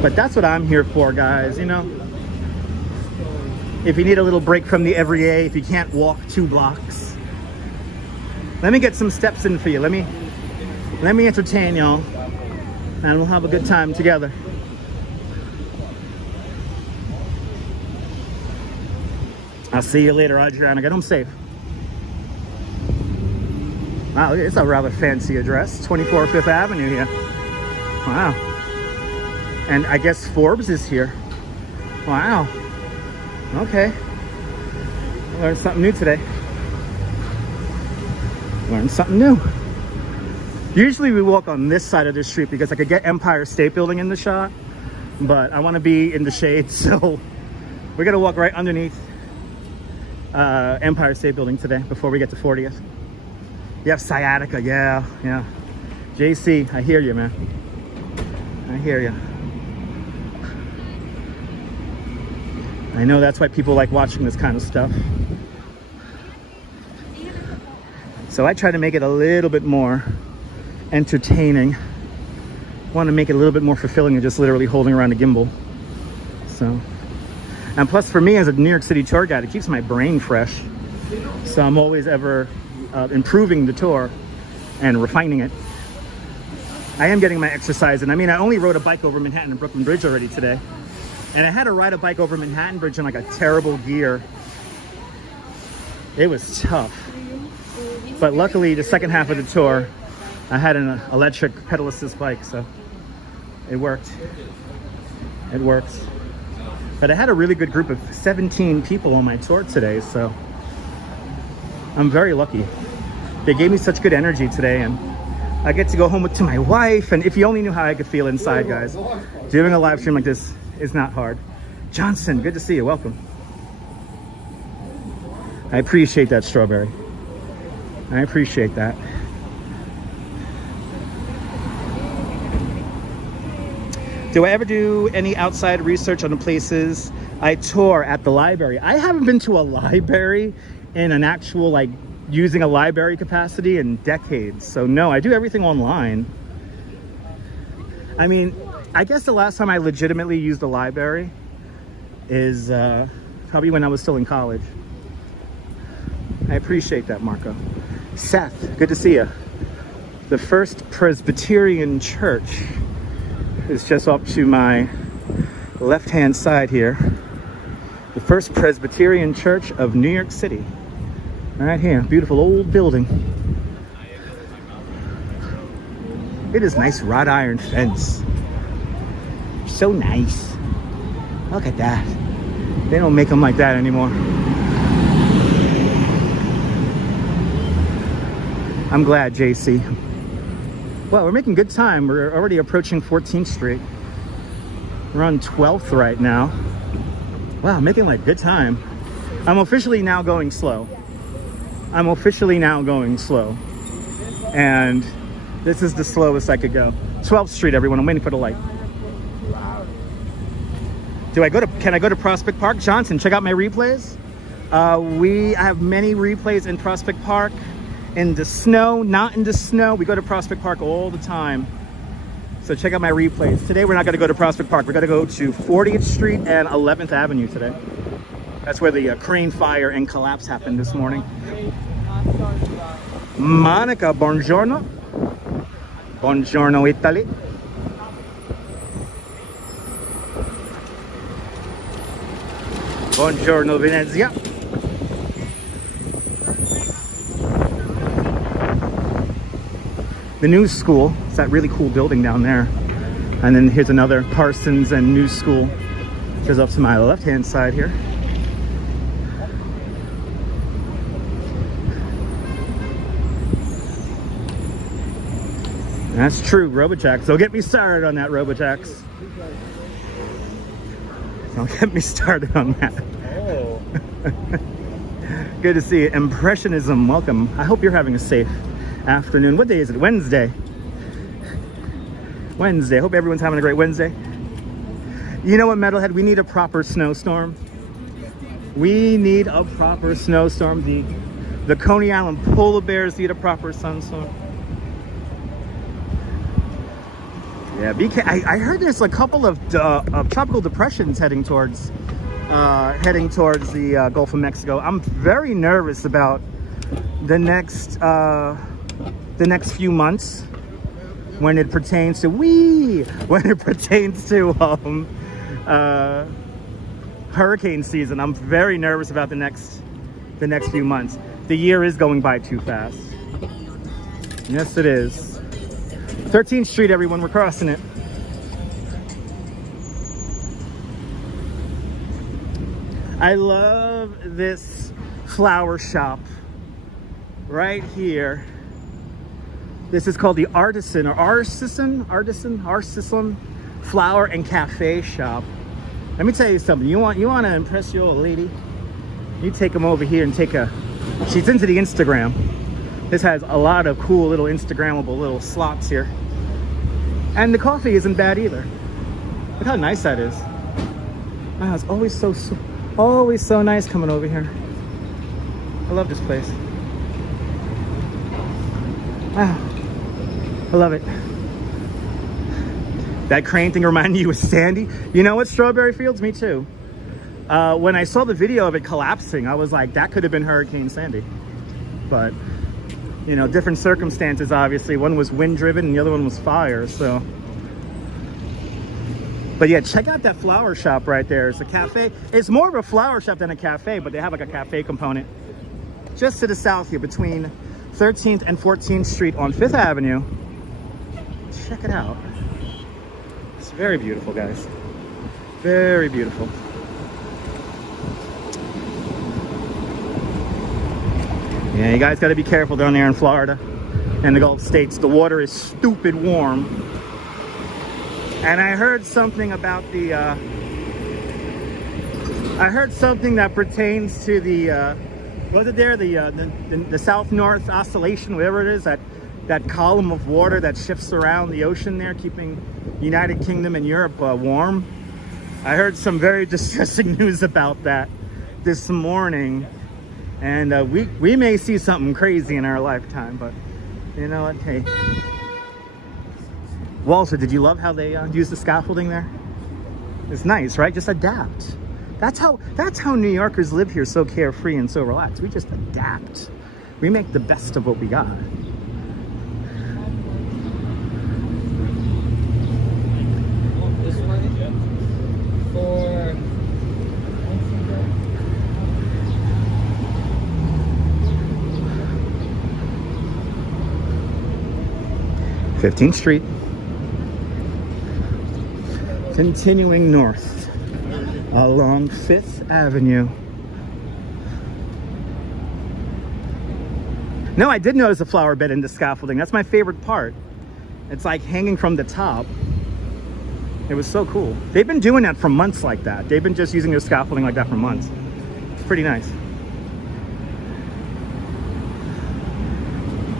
But that's what I'm here for, guys, you know. If you need a little break from the everyday, if you can't walk 2 blocks, let me get some steps in for you. Let me entertain y'all. And we'll have a good time together. I'll see you later, Adriana. Get home safe. Wow, it's a rather fancy address. 24 5th Avenue here. Wow. And I guess Forbes is here. Wow. Okay. Learned something new today. Learned something new. Usually we walk on this side of the street because I could get Empire State Building in the shot, but I want to be in the shade, so we're gonna walk right underneath Empire State Building today before we get to 40th. You have sciatica, yeah. JC, I hear you, man. I hear you. I know that's why people like watching this kind of stuff. So I try to make it a little bit more entertaining. Want to make it a little bit more fulfilling than just literally holding around a gimbal. So, and plus for me as a New York City tour guide, it keeps my brain fresh. So I'm always ever improving the tour and refining it. I am getting my exercise, and I mean, I only rode a bike over Manhattan and Brooklyn Bridge already today. And I had to ride a bike over Manhattan Bridge in like a terrible gear. It was tough. But luckily, the second half of the tour, I had an electric pedal assist bike, so it worked. It works. But I had a really good group of 17 people on my tour today, so I'm very lucky. They gave me such good energy today, and I get to go home to my wife. And if you only knew how I could feel inside, guys, doing a live stream like this is not hard. Johnson, good to see you. Welcome. I appreciate that, Strawberry. I appreciate that. Do I ever do any outside research on the places I tour at the library? I haven't been to a library in an actual, like, using a library capacity in decades. So no, I do everything online. I mean, I guess the last time I legitimately used a library is probably when I was still in college. I appreciate that, Marco. Seth, good to see you. The First Presbyterian Church is just up to my left-hand side here. The First Presbyterian Church of New York City. Right here, beautiful old building. It is nice wrought iron fence. So nice. Look at that. They don't make them like that anymore. I'm glad, JC. Well, we're making good time. We're already approaching 14th Street. We're on 12th right now. Wow, making like good time. I'm officially now going slow. I'm officially now going slow. And this is the slowest I could go. 12th Street, everyone. I'm waiting for the light. Can I go to Prospect Park? Johnson, check out my replays. I have many replays in Prospect Park. In the snow, not in the snow. We go to Prospect Park all the time. So check out my replays. Today we're not going to go to Prospect Park. We're going to go to 40th Street and 11th Avenue today. That's where the crane fire and collapse happened this morning. Monica, buongiorno. Buongiorno, Italy. Buongiorno, Venezia. The News School, it's that really cool building down there. And then here's another Parsons and News School. Goes up to my left-hand side here. That's true, Robojax. Don't get me started on that, Robojax. Don't get me started on that. Oh. Good to see you. Impressionism, welcome. I hope you're having a safe afternoon. What day is it? Wednesday. Wednesday. Hope everyone's having a great Wednesday. You know what, Metalhead? We need a proper snowstorm. We need a proper snowstorm. The Coney Island polar bears need a proper sunstorm. Yeah, I heard there's a couple of tropical depressions heading towards the Gulf of Mexico. I'm very nervous about the next few months when it pertains to hurricane season. I'm very nervous about the next few months. The year is going by too fast. Yes, it is. 13th Street, everyone, we're crossing it. I love this flower shop right here. This is called the Artisan Flower and Cafe Shop. Let me tell you something. You want to impress your old lady? You take them over here and she's into the Instagram. This has a lot of cool little Instagrammable little slots here. And the coffee isn't bad either. Look how nice that is. Wow, it's always so nice coming over here. I love this place. Wow, I love it. That crane thing reminded you of Sandy. You know what, Strawberry Fields? Me too. When I saw the video of it collapsing, I was like, that could have been Hurricane Sandy. But, you know, different circumstances, obviously. One was wind-driven and the other one was fire, so. But yeah, check out that flower shop right there. It's a cafe. It's more of a flower shop than a cafe, but they have like a cafe component. Just to the south here, between 13th and 14th Street on 5th Avenue. Check it out. It's very beautiful, guys. Very beautiful. Yeah, you guys got to be careful down there in Florida and the Gulf States. The water is stupid warm. And I heard something about the I heard something that pertains to the was it there, the south-north oscillation, whatever it is, that column of water that shifts around the ocean there, keeping United Kingdom and Europe warm. I heard some very distressing news about that this morning, and we may see something crazy in our lifetime, but you know what, hey. Walter, did you love how they use the scaffolding there? It's nice, right? Just adapt. That's how New Yorkers live here, so carefree and so relaxed. We just adapt. We make the best of what we got. This one for 15th Street. Continuing north along 5th Avenue. No, I did notice a flower bed in the scaffolding. That's my favorite part. It's like hanging from the top. It was so cool. They've been doing that for months like that. They've been just using their scaffolding like that for months. It's pretty nice.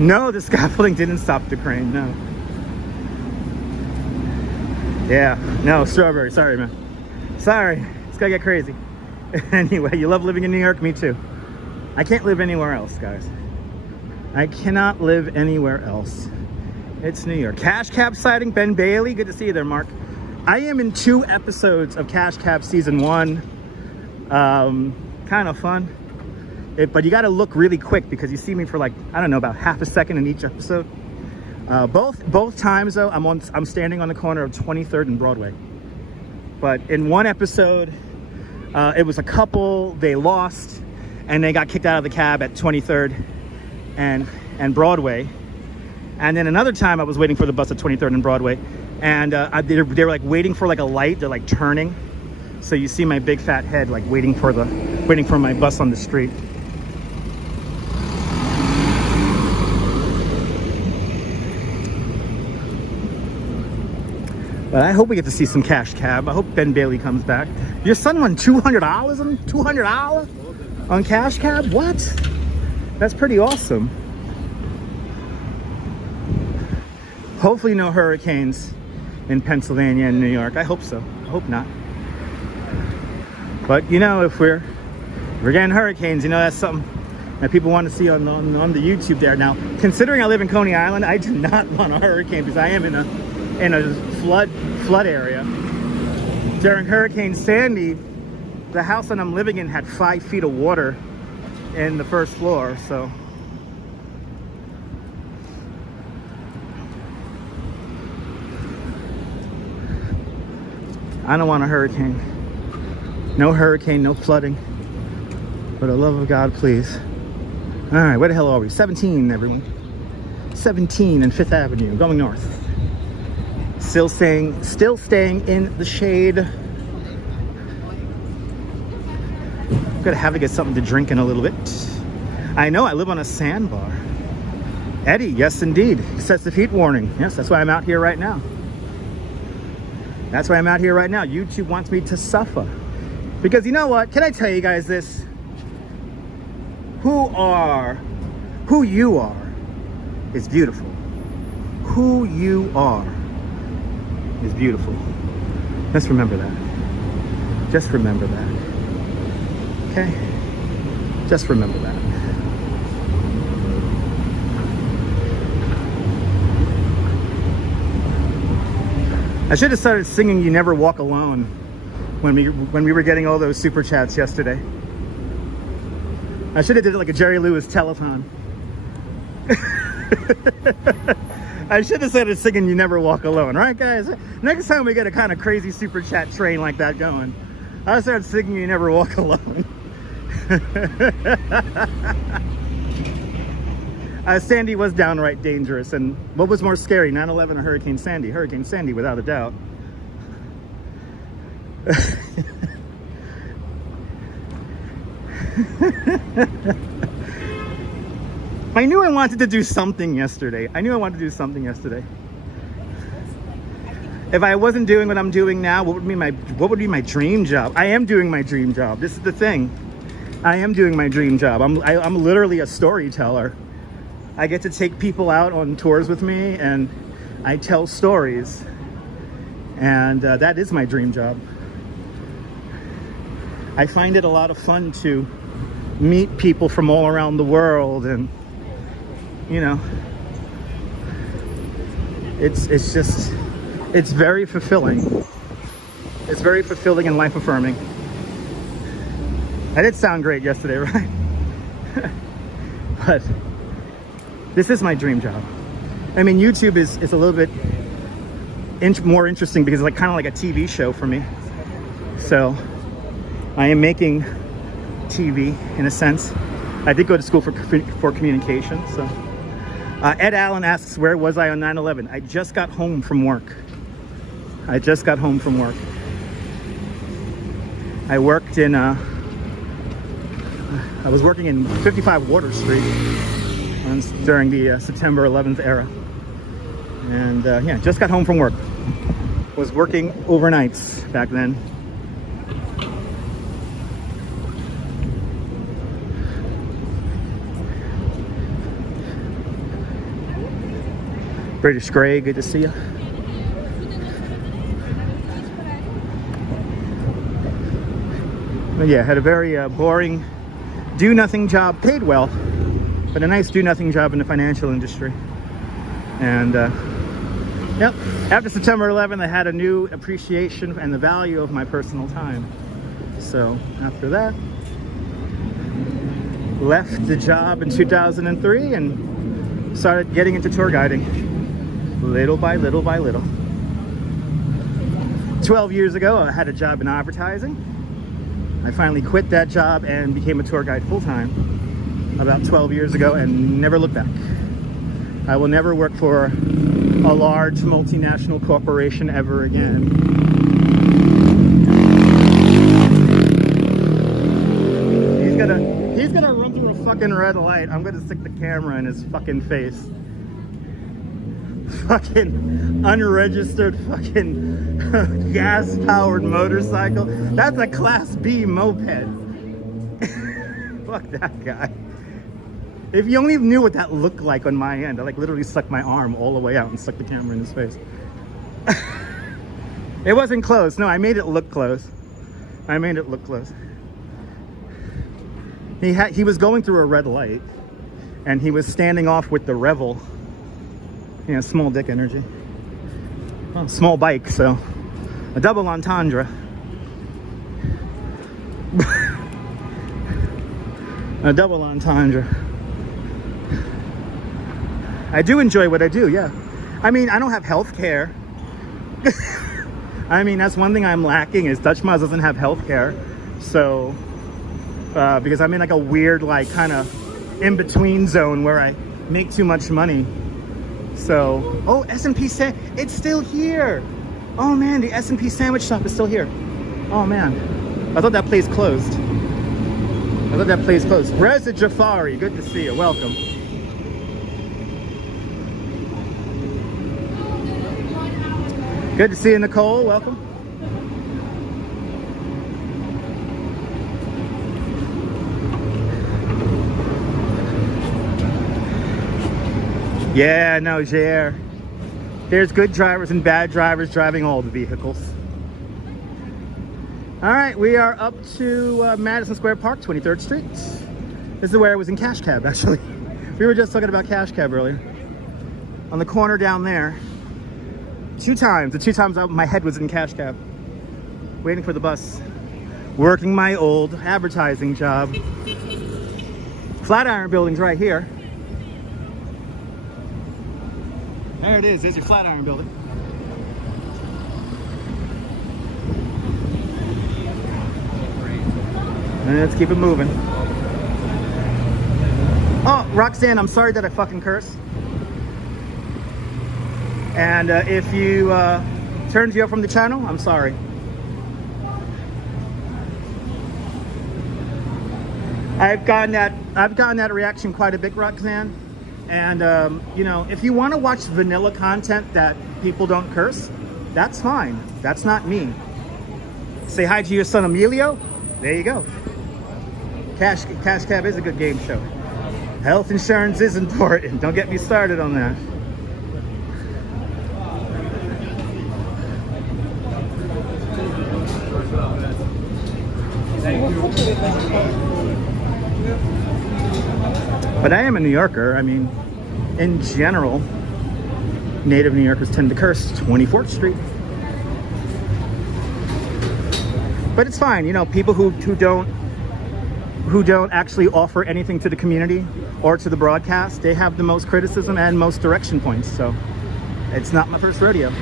No, the scaffolding didn't stop the crane, no. Yeah, no, strawberry, sorry, man. Sorry, it's gonna get crazy. Anyway, you love living in New York? Me too. I can't live anywhere else, guys. I cannot live anywhere else. It's New York. Cash Cab sighting, Ben Bailey. Good to see you there, Mark. I am in 2 episodes of Cash Cab season 1. Kind of fun. But you got to look really quick because you see me for like, I don't know, about half a second in each episode. Both times though, I'm standing on the corner of 23rd and Broadway. But in one episode, it was a couple, they lost, and they got kicked out of the cab at 23rd and Broadway. And then another time I was waiting for the bus at 23rd and Broadway, and they were like waiting for like a light, they're like turning. So you see my big fat head like waiting for my bus on the street. But I hope we get to see some Cash Cab. I hope Ben Bailey comes back. Your son won $200 on $200 on Cash Cab? What? That's pretty awesome. Hopefully no hurricanes in Pennsylvania and New York. I hope so. I hope not. But you know, if we're getting hurricanes, you know, that's something that people want to see on the YouTube there. Now, considering I live in Coney Island, I do not want a hurricane because I am in a flood area. During Hurricane Sandy, the house that I'm living in had 5 feet of water in the first floor, so. I don't want a hurricane. No hurricane, no flooding. For the love of God, please. All right, where the hell are we? 17, everyone. 17 and 5th Avenue, going north. Still staying in the shade. Gonna have to get something to drink in a little bit. I know, I live on a sandbar. Eddie, yes indeed. Excessive heat warning. Yes, that's why I'm out here right now. That's why I'm out here right now. YouTube wants me to suffer. Because you know what? Can I tell you guys this? Who you are is beautiful. Who you are is beautiful. Just remember that. Just remember that. Okay? Just remember that. I should have started singing "You Never Walk Alone" when we were getting all those super chats yesterday. I should have did it like a Jerry Lewis telethon. I should have started singing "You Never Walk Alone," right, guys? Next time we get a kind of crazy super chat train like that going, I'll start singing "You Never Walk Alone." Sandy was downright dangerous. And what was more scary, 9/11 or Hurricane Sandy? Hurricane Sandy, without a doubt. I knew I wanted to do something yesterday. If I wasn't doing what I'm doing now, what would be my dream job? I am doing my dream job. This is the thing. I am doing my dream job. I'm literally a storyteller. I get to take people out on tours with me and I tell stories. And that is my dream job. I find it a lot of fun to meet people from all around the world, and you know, it's very fulfilling. It's very fulfilling and life affirming. I did sound great yesterday, right? But this is my dream job. I mean, YouTube is a little bit more interesting because it's like kind of like a TV show for me. So I am making TV in a sense. I did go to school for communication. So Ed Allen asks, where was I on 9/11? I just got home from work. I worked in I was working in 55 Water Street during the September 11th era. And yeah, just got home from work. Was working overnights back then. British Grey, good to see you. But yeah, had a very boring do-nothing job, paid well, but a nice do-nothing job in the financial industry. And yep, after September 11th, I had a new appreciation and the value of my personal time. So after that, left the job in 2003 and started getting into tour guiding, little by little by little. 12 years ago, I had a job in advertising. I finally quit that job and became a tour guide full-time about 12 years ago and never looked back. I will never work for a large multinational corporation ever again. He's gonna run through a fucking red light. I'm gonna stick the camera in his fucking face. Fucking unregistered fucking gas-powered motorcycle. That's a Class B moped. Fuck that guy. If you only knew what that looked like on my end, I like literally stuck my arm all the way out and stuck the camera in his face. It wasn't close. No, I made it look close. He was going through a red light and he was standing off with the Revel. You know, small dick energy. Well, small bike, so a double entendre. A double entendre. I do enjoy what I do, yeah. I mean, I don't have health care. I mean, that's one thing I'm lacking is Dutch Miles doesn't have health care. So, because I'm in like a weird, like kind of in-between zone where I make too much money. So, oh, S&P, it's still here. Oh man, the S&P sandwich shop is still here. Oh man, I thought that place closed. Reza Jafari, good to see you, welcome. Good to see you, Nicole, welcome. Yeah, no, JR. There's good drivers and bad drivers driving all the vehicles. All right, we are up to Madison Square Park, 23rd Street. This is where I was in Cash Cab, actually. We were just talking about Cash Cab earlier. On the corner down there. The two times my head was in Cash Cab. Waiting for the bus. Working my old advertising job. Flatiron Building's right here. There it is, there's your Flatiron Building. And let's keep it moving. Oh, Roxanne, I'm sorry that I fucking cursed. And if you turned you up from the channel, I'm sorry. I've gotten that reaction quite a bit, Roxanne. And you know, if you want to watch vanilla content that people don't curse, that's fine. That's not me. Say hi to your son Emilio. There you go. Cash Cab is a good game show. Health insurance is important. Don't get me started on that. But I am a New Yorker. I mean, in general, native New Yorkers tend to curse 24th Street. But it's fine, you know, people who don't actually offer anything to the community or to the broadcast, they have the most criticism and most direction points. So it's not my first rodeo.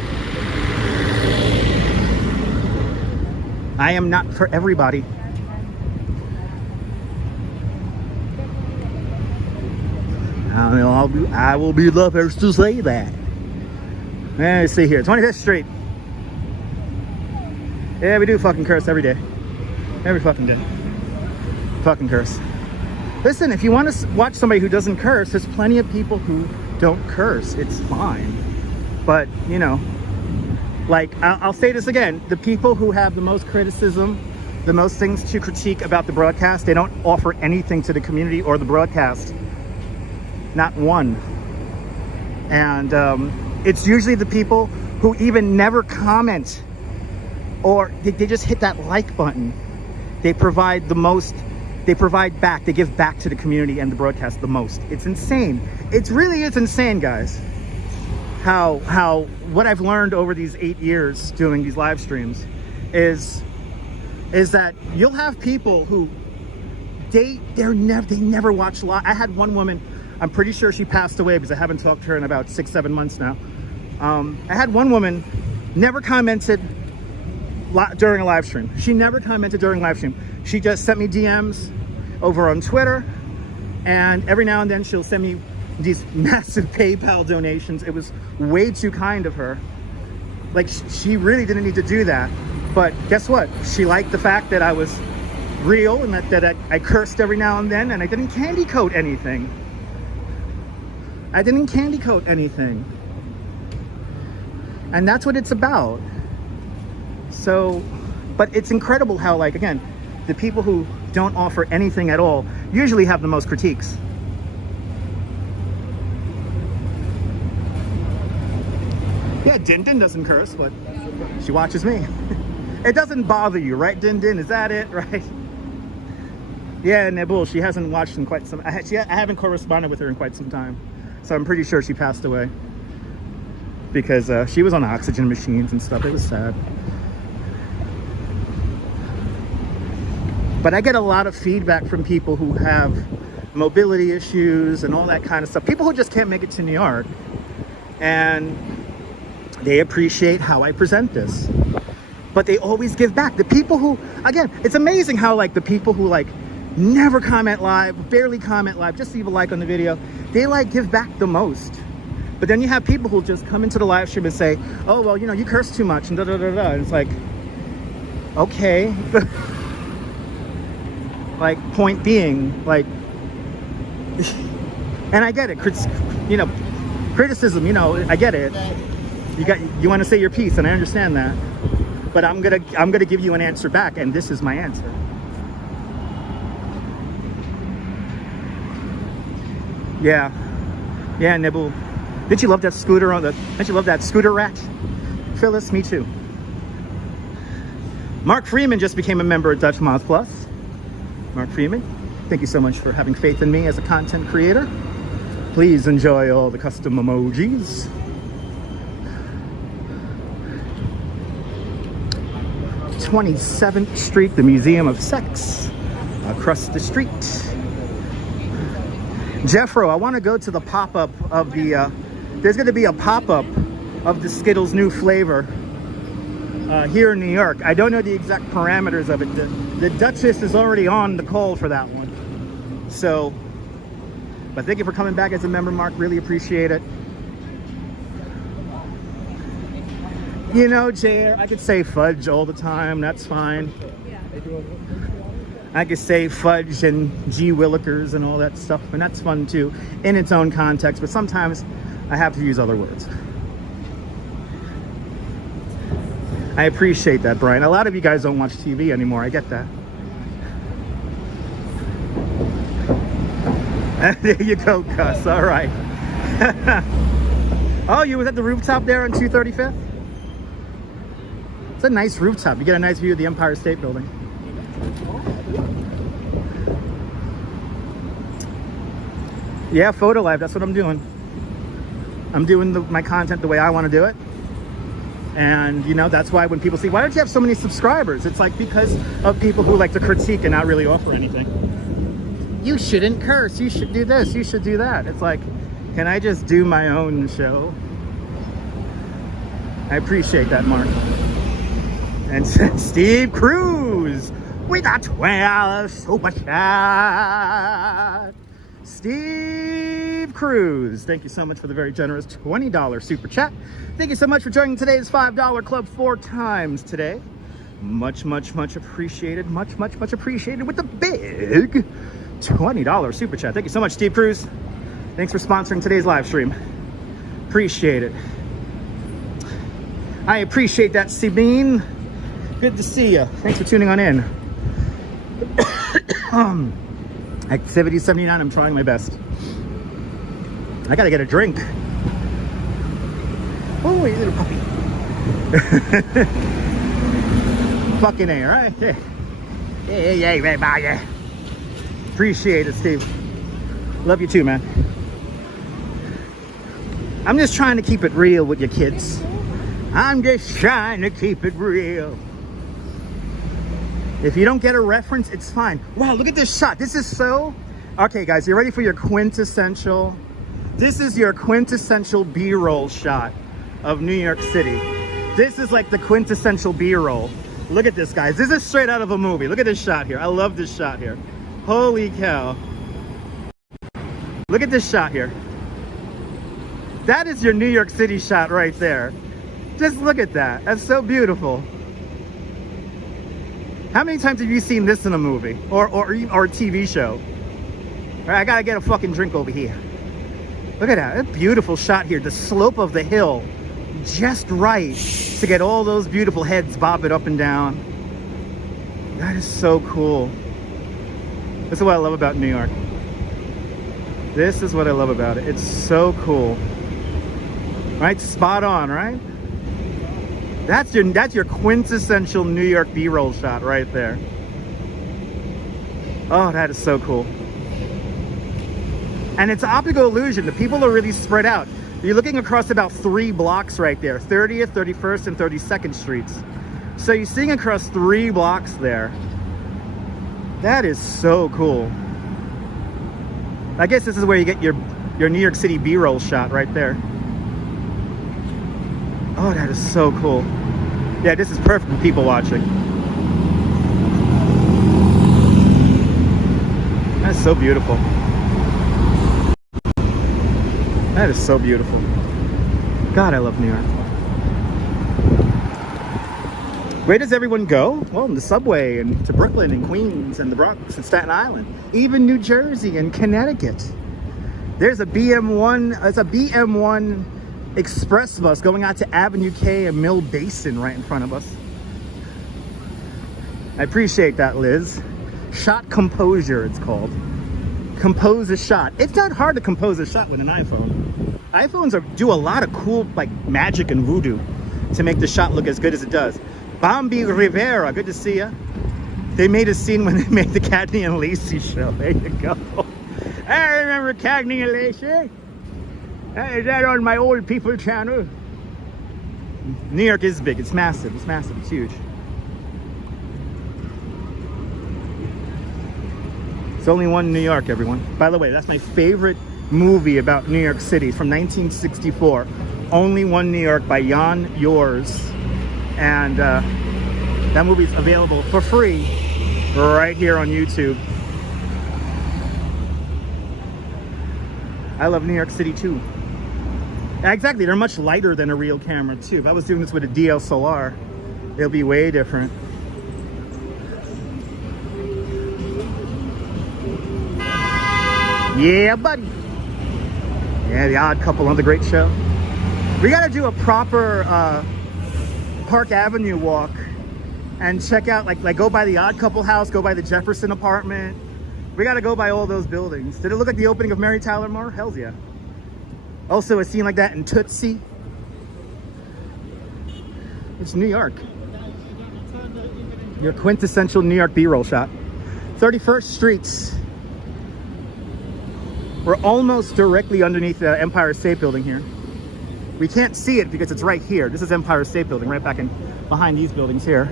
I am not for everybody. I will be the first to say that. Let's see here, 25th Street. Yeah, we do fucking curse every day. Every fucking day. Fucking curse. Listen, if you want to watch somebody who doesn't curse, there's plenty of people who don't curse. It's fine. But, you know, like, I'll say this again. The people who have the most criticism, the most things to critique about the broadcast, they don't offer anything to the community or the broadcast. Not one. And it's usually the people who even never comment, or they just hit that like button. They provide the most, they provide back, they give back to the community and the broadcast the most. It's insane. It really is insane, guys. How what I've learned over these 8 years doing these live streams is that you'll have people who they never watch live. I had one woman, I'm pretty sure she passed away because I haven't talked to her in about 6-7 months now. I had one woman never commented during a live stream. She never commented during a live stream. She just sent me DMs over on Twitter, and every now and then she'll send me these massive PayPal donations. It was way too kind of her. Like, she really didn't need to do that. But guess what? She liked the fact that I was real and that I cursed every now and then, and I didn't candy coat anything. I didn't candy coat anything. And that's what it's about. So, but it's incredible how, like, again, the people who don't offer anything at all usually have the most critiques. Yeah, Din Din doesn't curse, but she watches me. It doesn't bother you, right, Din Din? Is that it, right? Yeah, Nabul, she hasn't watched in quite some... I haven't corresponded with her in quite some time. So I'm pretty sure she passed away. Because she was on oxygen machines and stuff. It was sad. But I get a lot of feedback from people who have mobility issues and all that kind of stuff. People who just can't make it to New York. And they appreciate how I present this. But they always give back. The people who, again, it's amazing how, like, the people who, like, never comment live, barely comment live, just leave a like on the video, they, like, give back the most. But then you have people who just come into the live stream and say, oh, well, you know, you curse too much, and da-da-da-da. And it's like, okay. Like, point being, like, and I get it, you know, criticism, you know, I get it. You want to say your piece, and I understand that. But I'm gonna give you an answer back, and this is my answer. Yeah, Nibble. Did you love that scooter did you love that scooter rat? Phyllis, me too. Mark Freeman just became a member of Dutch Moth Plus. Mark Freeman, thank you so much for having faith in me as a content creator. Please enjoy all the custom emojis. 27th Street, the Museum of Sex, across the street. Jeffro, I want to go to the pop-up of the, there's going to be a pop-up of the Skittles new flavor here in New York. I don't know the exact parameters of it. The Duchess is already on the call for that one. So But thank you for coming back as a member, Mark. Really appreciate it. You know, Jay, I could say fudge all the time. That's fine. I could say fudge and G Willikers and all that stuff, and that's fun too, in its own context. But sometimes I have to use other words. I appreciate that, Brian. A lot of you guys don't watch TV anymore. I get that. There you go, Gus. All right. Oh, you was at the rooftop there on 235th? It's a nice rooftop. You get a nice view of the Empire State Building. Yeah, photo live. That's what I'm doing. I'm doing my content the way I want to do it. And, you know, that's why when people say, why don't you have so many subscribers? It's like because of people who like to critique and not really offer anything. You shouldn't curse. You should do this. You should do that. It's like, can I just do my own show? I appreciate that, Mark. And Steve Cruz with a $12 super chat. Steve Cruz, thank you so much for the very generous $20 super chat. Thank you so much for joining today's $5 club 4 times today. Much, much, much appreciated. Much, much, much appreciated with the big $20 super chat. Thank you so much, Steve Cruz. Thanks for sponsoring today's live stream. Appreciate it. I appreciate that, Sabine. Good to see you. Thanks for tuning on in. Activity 79, I'm trying my best. I gotta get a drink. Oh, you little puppy. Fucking A, right? Yeah. Yeah, bye. Appreciate it, Steve. Love you too, man. I'm just trying to keep it real with your kids. I'm just trying to keep it real. If you don't get a reference, it's fine. Wow, look at this shot. This is so... Okay, guys, you ready for your quintessential... This is your quintessential B-roll shot of New York City. This is like the quintessential B-roll. Look at this, guys. This is straight out of a movie. Look at this shot here. I love this shot here. Holy cow. Look at this shot here. That is your New York City shot right there. Just look at that. That's so beautiful. How many times have you seen this in a movie or a TV show? All right, I gotta get a fucking drink over here. Look at that. A beautiful shot here. The slope of the hill just right to get all those beautiful heads bobbing up and down. That is so cool. This is what I love about New York. This is what I love about it. It's so cool. Right? Spot on, right? That's your quintessential New York B-roll shot right there. Oh, that is so cool. And it's optical illusion. The people are really spread out. You're looking across about 3 blocks right there. 30th, 31st, and 32nd Streets. So you're seeing across 3 blocks there. That is so cool. I guess this is where you get your New York City B-roll shot right there. Oh, that is so cool. Yeah, this is perfect for people watching. That's so beautiful. That is so beautiful. God, I love New York. Where does everyone go? Well, in the subway and to Brooklyn and Queens and the Bronx and Staten Island. Even New Jersey and Connecticut. There's a BM1, it's a BM1 express bus going out to Avenue K and Mill Basin right in front of us. I appreciate that, Liz. Shot composure, it's called. Compose a shot. It's not hard to compose a shot with an iPhone. iPhones do a lot of cool like magic and voodoo to make the shot look as good as it does. Bambi Rivera, good to see ya. They made a scene when they made the Cagney and Lacey show. There you go. I remember Cagney and Lacey. Is that on my old people channel? New York is big. It's massive. It's massive. It's huge. It's only one New York, everyone. By the way, that's my favorite movie about New York City from 1964. Only One New York by Jan Yours. And that movie's available for free right here on YouTube. I love New York City too. Exactly, they're much lighter than a real camera too. If I was doing this with a DSLR, it'll be way different. Yeah, buddy. Yeah, The Odd Couple on The Great Show. We gotta do a proper Park Avenue walk and check out, like go by the Odd Couple house, go by the Jefferson apartment. We gotta go by all those buildings. Did it look like the opening of Mary Tyler Moore? Hells yeah. Also a scene like that in Tootsie. It's New York. Your quintessential New York B-roll shot. 31st Street. We're almost directly underneath the Empire State Building here. We can't see it because it's right here. This is Empire State Building, right back in behind these buildings here.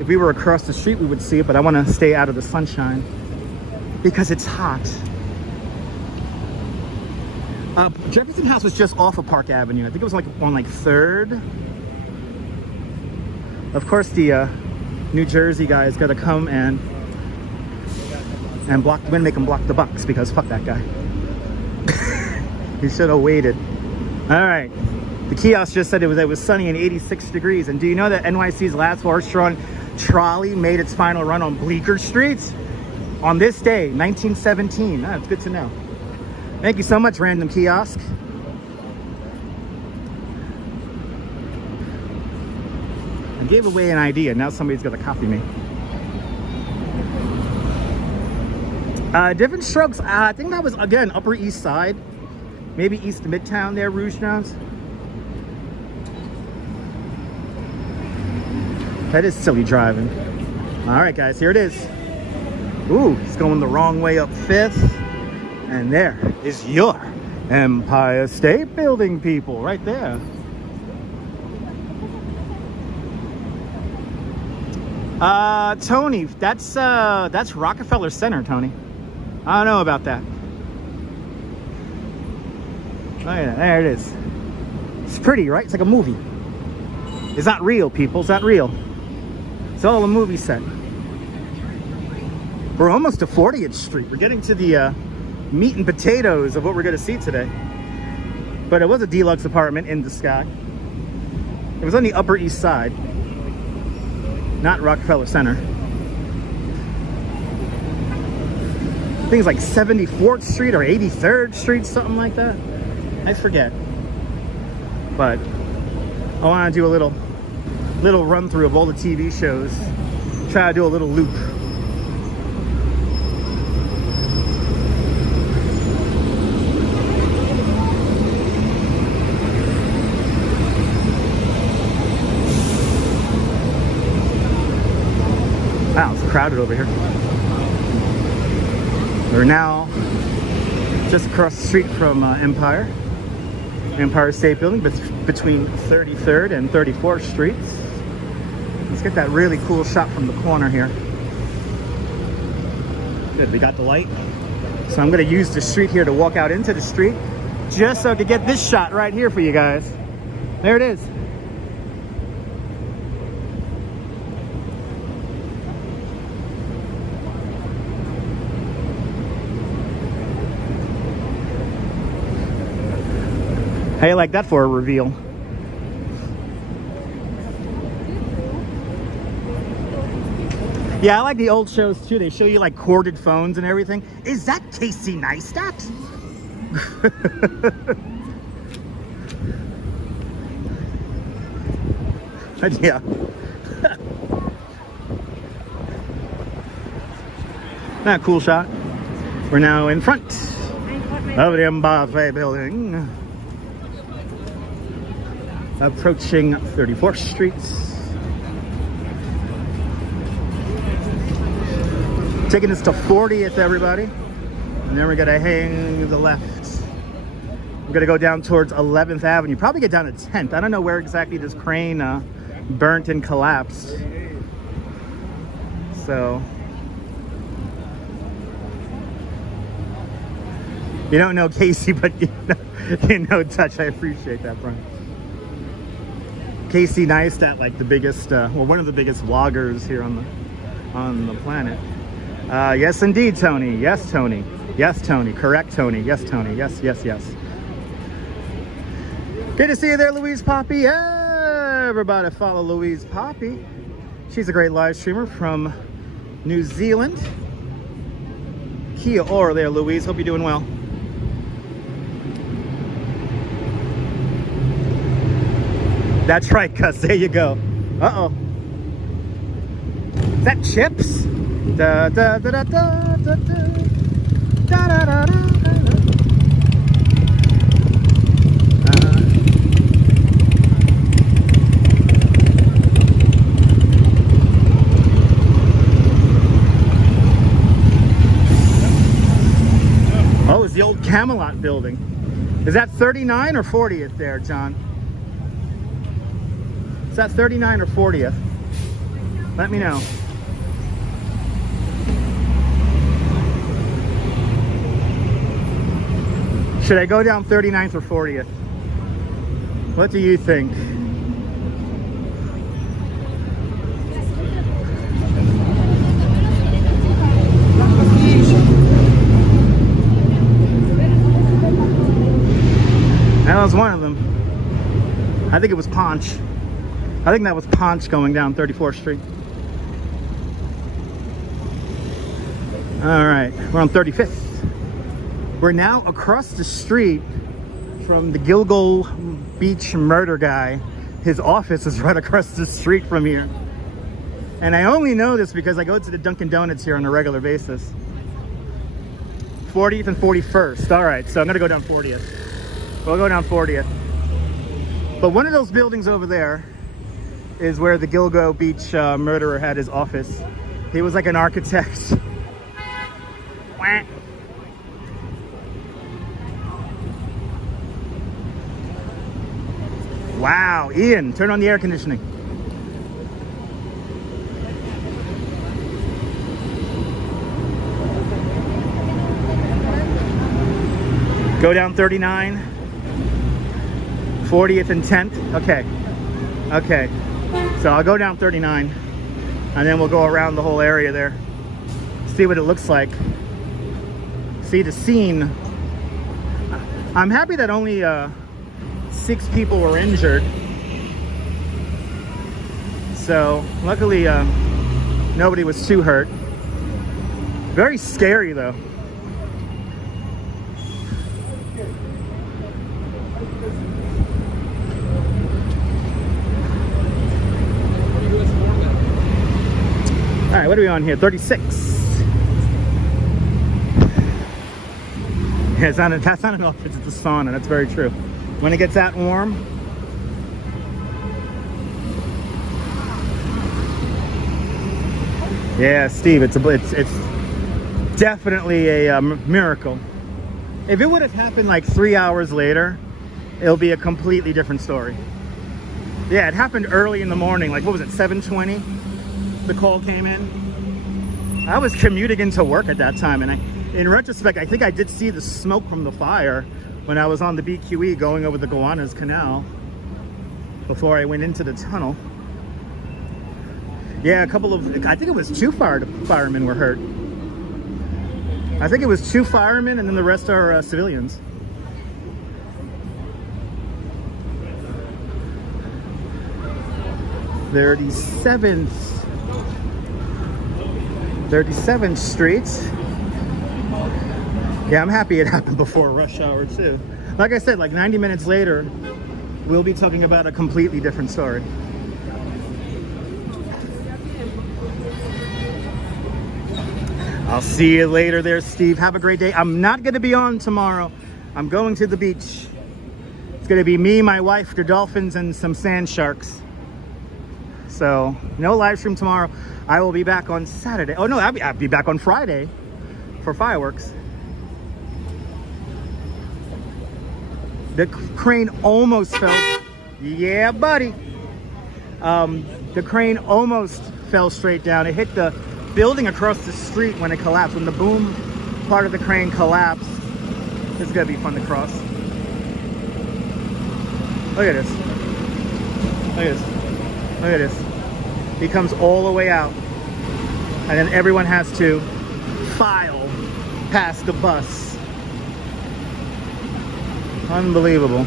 If we were across the street, we would see it, but I want to stay out of the sunshine because it's hot. Jefferson House was just off of Park Avenue. I think it was like on like 3rd. Of course, the New Jersey guy is gonna come and block. We're gonna make him block the box because fuck that guy. He should have waited. All right. The kiosk just said it was sunny and 86 degrees. And do you know that NYC's last horse-drawn trolley made its final run on Bleecker Street on this day, 1917? That's good to know. Thank you so much, random kiosk. I gave away an idea. Now somebody's gonna copy me. Different strokes. I think that was, again, Upper East Side. Maybe East Midtown there, Rouge Jones. That is silly driving. All right, guys, here it is. Ooh, he's going the wrong way up 5th. And there is your Empire State Building, people, right there. Tony, that's Rockefeller Center, Tony. I don't know about that. Oh yeah, there it is. It's pretty, right? It's like a movie. It's not real, people. It's not real. It's all a movie set. We're almost to 40th Street. We're getting to the meat and potatoes of what we're going to see today. But it was a deluxe apartment in the sky. It was on the Upper East Side, not Rockefeller Center. I think it's like 74th Street or 83rd Street, something like that. I forget. But I want to do a little run through of all the TV shows. Try to do a little loop. Wow, it's crowded over here. We're now just across the street from Empire State Building, between 33rd and 34th Streets. Let's get that really cool shot from the corner here. Good, we got the light. So I'm gonna use the street here to walk out into the street, just so I could get this shot right here for you guys. There it is. How you like that for a reveal? Yeah, I like the old shows too. They show you like corded phones and everything. Is that Casey Neistat? Yeah. That cool shot. We're now in front of the Empire State Building. Approaching 34th Street. Taking this to 40th, everybody. And then we're gonna hang the left. We're gonna go down towards 11th Avenue. Probably get down to 10th. I don't know where exactly this crane burnt and collapsed. So, you don't know Casey, but you know Touch. I appreciate that, Brian. Casey Neistat, like the biggest, well, one of the biggest vloggers here on the planet. Yes, indeed, Tony. Yes, Tony. Yes, Tony. Correct, Tony. Yes, Tony. Yes, yes, yes. Good to see you there, Louise Poppy. Everybody follow Louise Poppy. She's a great live streamer from New Zealand. Kia ora there, Louise. Hope you're doing well. That's right, Cuz. There you go. Uh-oh. Is that chips? Da da da da da da da da da da. Oh, it's the old Camelot building. Is that 39 or 40th there, John? Is that 39 or 40th? Let me know. Should I go down 39th or 40th? What do you think? That was one of them. I think it was Ponch. I think that was Ponch going down 34th Street. All right, we're on 35th. We're now across the street from the Gilgo Beach murder guy. His office is right across the street from here. And I only know this because I go to the Dunkin' Donuts here on a regular basis. 40th and 41st. All right, so I'm gonna go down 40th. We'll go down 40th. But one of those buildings over there is where the Gilgo Beach murderer had his office. He was like an architect. Wah. Wow, Ian, turn on the air conditioning. Go down 39, 40th and 10th. Okay, okay. So I'll go down 39 and then we'll go around the whole area there. See what it looks like. See the scene. I'm happy that only 6 people were injured. So luckily nobody was too hurt. Very scary though. All right, what are we on here? 36. Yeah, that's not enough. It's the sauna. That's very true. When it gets that warm. Yeah, Steve, it's definitely a miracle. If it would have happened like 3 hours later, it'll be a completely different story. Yeah, it happened early in the morning. Like, what was it, 7:20? The call came in. I was commuting into work at that time, and in retrospect, I think I did see the smoke from the fire when I was on the BQE going over the Gowanus Canal before I went into the tunnel. Yeah, I think it was 2 firemen were hurt. I think it was 2 firemen and then the rest are civilians. They're 37th Street. Yeah, I'm happy it happened before rush hour too. Like I said, like 90 minutes later, we'll be talking about a completely different story. I'll see you later there, Steve. Have a great day. I'm not going to be on tomorrow. I'm going to the beach. It's going to be me, my wife, the dolphins, and some sand sharks. So no live stream tomorrow. I will be back on Saturday. Oh no, I'll be back on Friday for fireworks. The crane almost fell. Yeah, buddy. The crane almost fell straight down. It hit the building across the street when it collapsed. When the boom part of the crane collapsed. It's gonna be fun to cross. Look at this. Look at this. Look at this. He comes all the way out, and then everyone has to file past the bus. Unbelievable.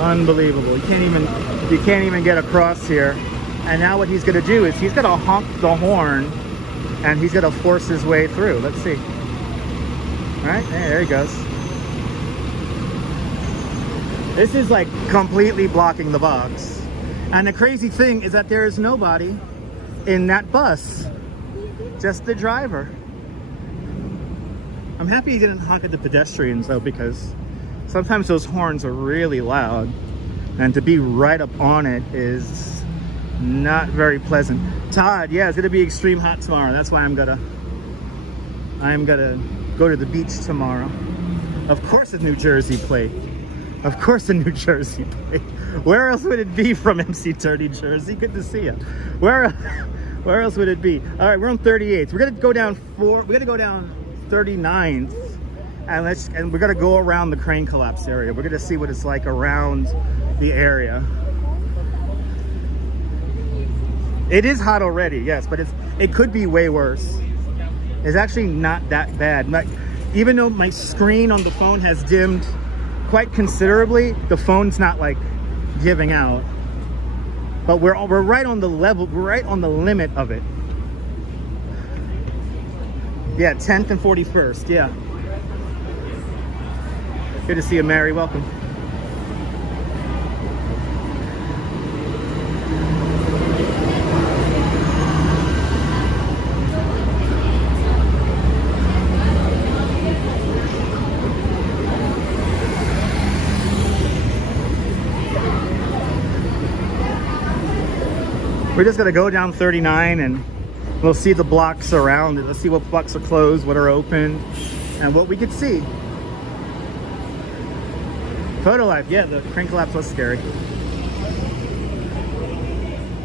Unbelievable. You can't even get across here. And now what he's gonna do is he's gonna honk the horn and he's gonna force his way through. Let's see. All right, hey, there he goes. This is like completely blocking the box. And the crazy thing is that there is nobody in that bus, just the driver. I'm happy he didn't honk at the pedestrians though, because sometimes those horns are really loud, and to be right up on it is not very pleasant. Todd, yeah, it's gonna be extreme hot tomorrow. That's why I'm gonna go to the beach tomorrow. Of course a New Jersey plate. Of course a New Jersey plate. Where else would it be from MC Dirty Jersey? Good to see you. Where else would it be? All right, we're on 38th. We're gonna go down 39th, and we're gonna go around the crane collapse area. We're gonna see what it's like around the area. It is hot already, yes, but it could be way worse. It's actually not that bad. Even though my screen on the phone has dimmed quite considerably, the phone's not like giving out. But we're right on the level, we're right on the limit of it. Yeah, 10th and 41st, yeah. Good to see you, Mary, welcome. We're just gonna go down 39 and we'll see the blocks around it. Let's see what blocks are closed, what are open, and what we could see. Photo life, yeah, the crane collapse was scary.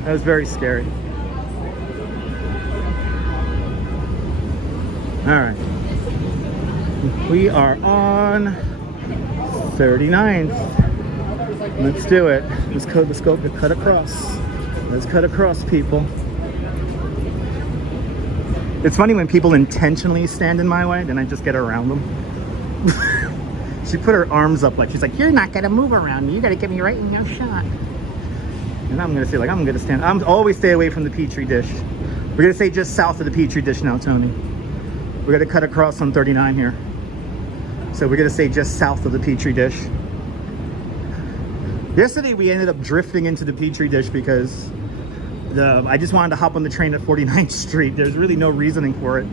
That was very scary. All right. We are on 39th. Let's do it. Let's go cut across. Let's cut across, people. It's funny when people intentionally stand in my way, then I just get around them. She put her arms up like she's like, you're not gonna move around me. You gotta get me right in your shot. And I'm gonna say like, I'm gonna stand. I'm always stay away from the Petri dish. We're gonna say just south of the Petri dish now, Tony. We're gonna cut across on 39 here. So we're gonna say just south of the Petri dish. Yesterday we ended up drifting into the Petri dish because I just wanted to hop on the train at 49th Street. There's really no reasoning for it.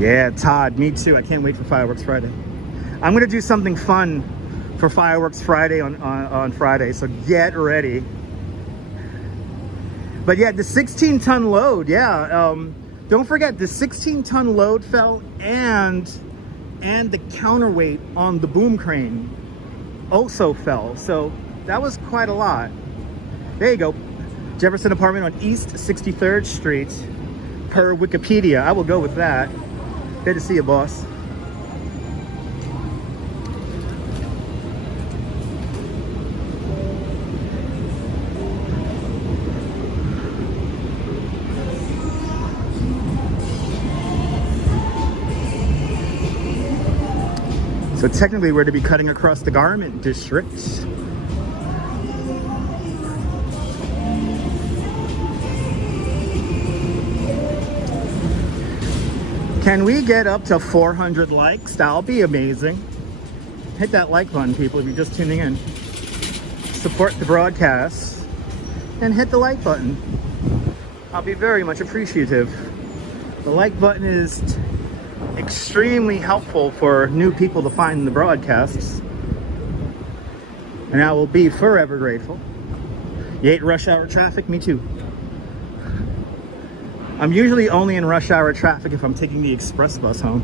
Yeah, Todd, me too. I can't wait for Fireworks Friday. I'm gonna do something fun for Fireworks Friday on Friday, so get ready. But yeah, the 16-ton load, yeah. Don't forget, the 16-ton load fell, and the counterweight on the boom crane also fell. So that was quite a lot. There you go. Jefferson apartment on East 63rd Street, per Wikipedia. I will go with that. Good to see you, boss. So technically we're to be cutting across the garment district. Can we get up to 400 likes? That'll be amazing. Hit that like button, people, if you're just tuning in. Support the broadcast and hit the like button. I'll be very much appreciative. The like button is extremely helpful for new people to find the broadcasts, and I will be forever grateful. You hate rush hour traffic? Me too. I'm usually only in rush hour traffic if I'm taking the express bus home.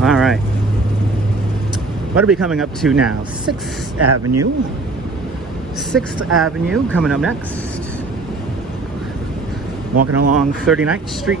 All right, what are we coming up to now? 6th Avenue. 6th Avenue coming up next. Walking along 39th Street.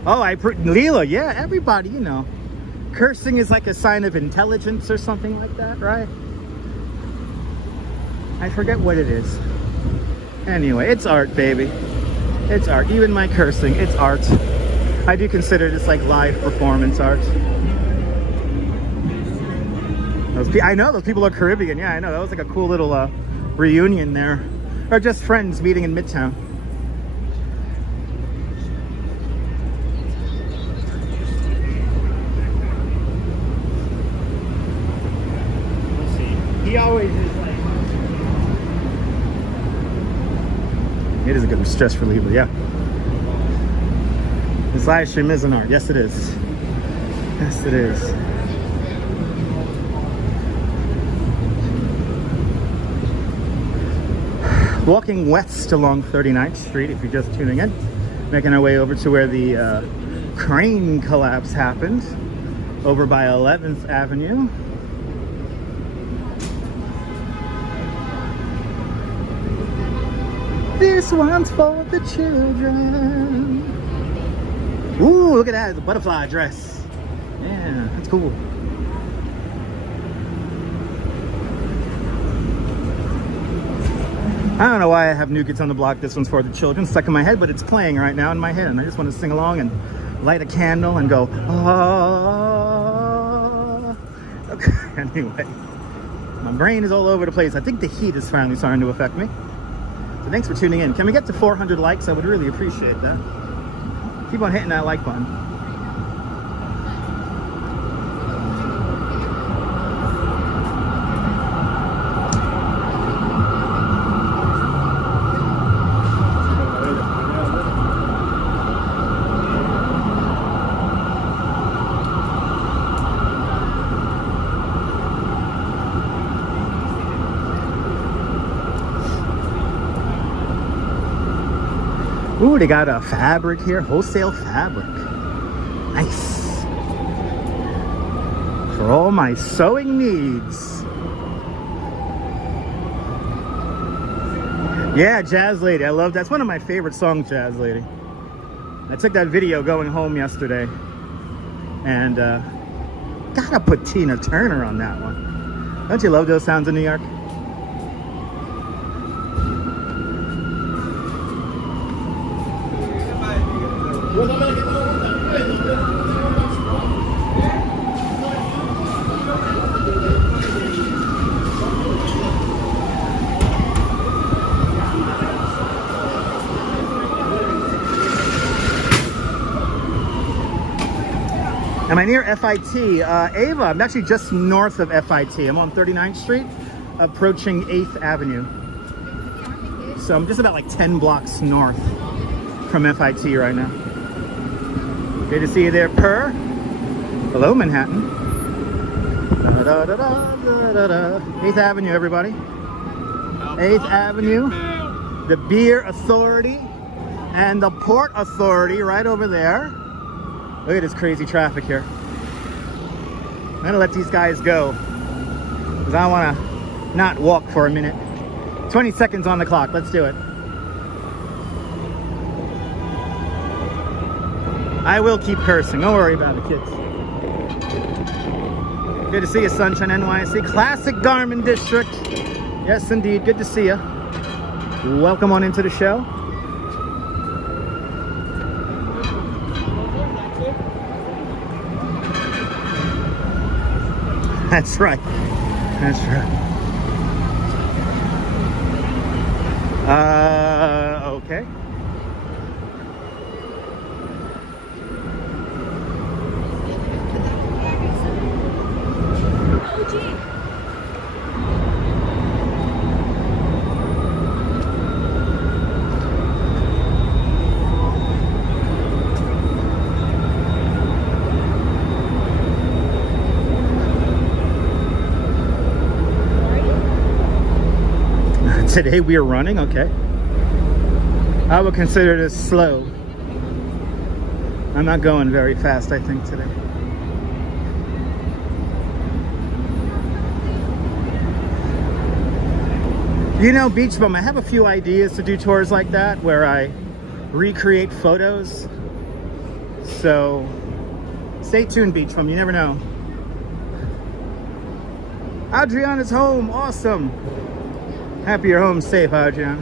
Oh, Leela, yeah, everybody, you know. Cursing is like a sign of intelligence or something like that, right? I forget what it is. Anyway, it's art, baby. It's art. Even my cursing, it's art. I do consider this like live performance art. I know those people are Caribbean. Yeah, I know. That was like a cool little reunion there. Or just friends meeting in Midtown. Let's see. He always is like... It is a good stress reliever, yeah. This live stream is an art. Yes, it is. Yes, it is. Walking west along 39th Street, if you're just tuning in. Making our way over to where the crane collapse happened. Over by 11th Avenue. This one's for the children. Ooh, look at that. It's a butterfly dress. Yeah, that's cool. I don't know why I have New Kids on the Block, This One's for the Children stuck in my head, but it's playing right now in my head. And I just want to sing along and light a candle and go, ah. Okay, anyway. My brain is all over the place. I think the heat is finally starting to affect me. So thanks for tuning in. Can we get to 400 likes? I would really appreciate that. Keep on hitting that like button. Ooh, they got a fabric here, wholesale fabric. Nice. For all my sewing needs. Yeah, Jazz Lady, I love that's one of my favorite songs, Jazz Lady. I took that video going home yesterday, and gotta put Tina Turner on that one. Don't you love those sounds in New York? Am I near FIT? Ava, I'm actually just north of FIT. I'm on 39th Street, approaching 8th Avenue. So I'm just about like 10 blocks north from FIT right now. Good to see you there, Per. Hello, Manhattan. 8th Avenue, everybody. 8th Avenue. The Beer Authority and the Port Authority right over there. Look at this crazy traffic here. I'm gonna let these guys go because I want to not walk for a minute. 20 seconds on the clock. Let's do it. I will keep cursing. Don't worry about it, kids. Good to see you, Sunshine NYC. Classic Garmin District. Yes, indeed. Good to see you. Welcome on into the show. That's right. That's right. Okay. Today we are running, okay. I would consider this slow. I'm not going very fast, I think, today. You know, Beach Bum, I have a few ideas to do tours like that where I recreate photos So stay tuned, Beach Bum. You never know. Adriana's home. Awesome. Happy you're home safe, Adriana.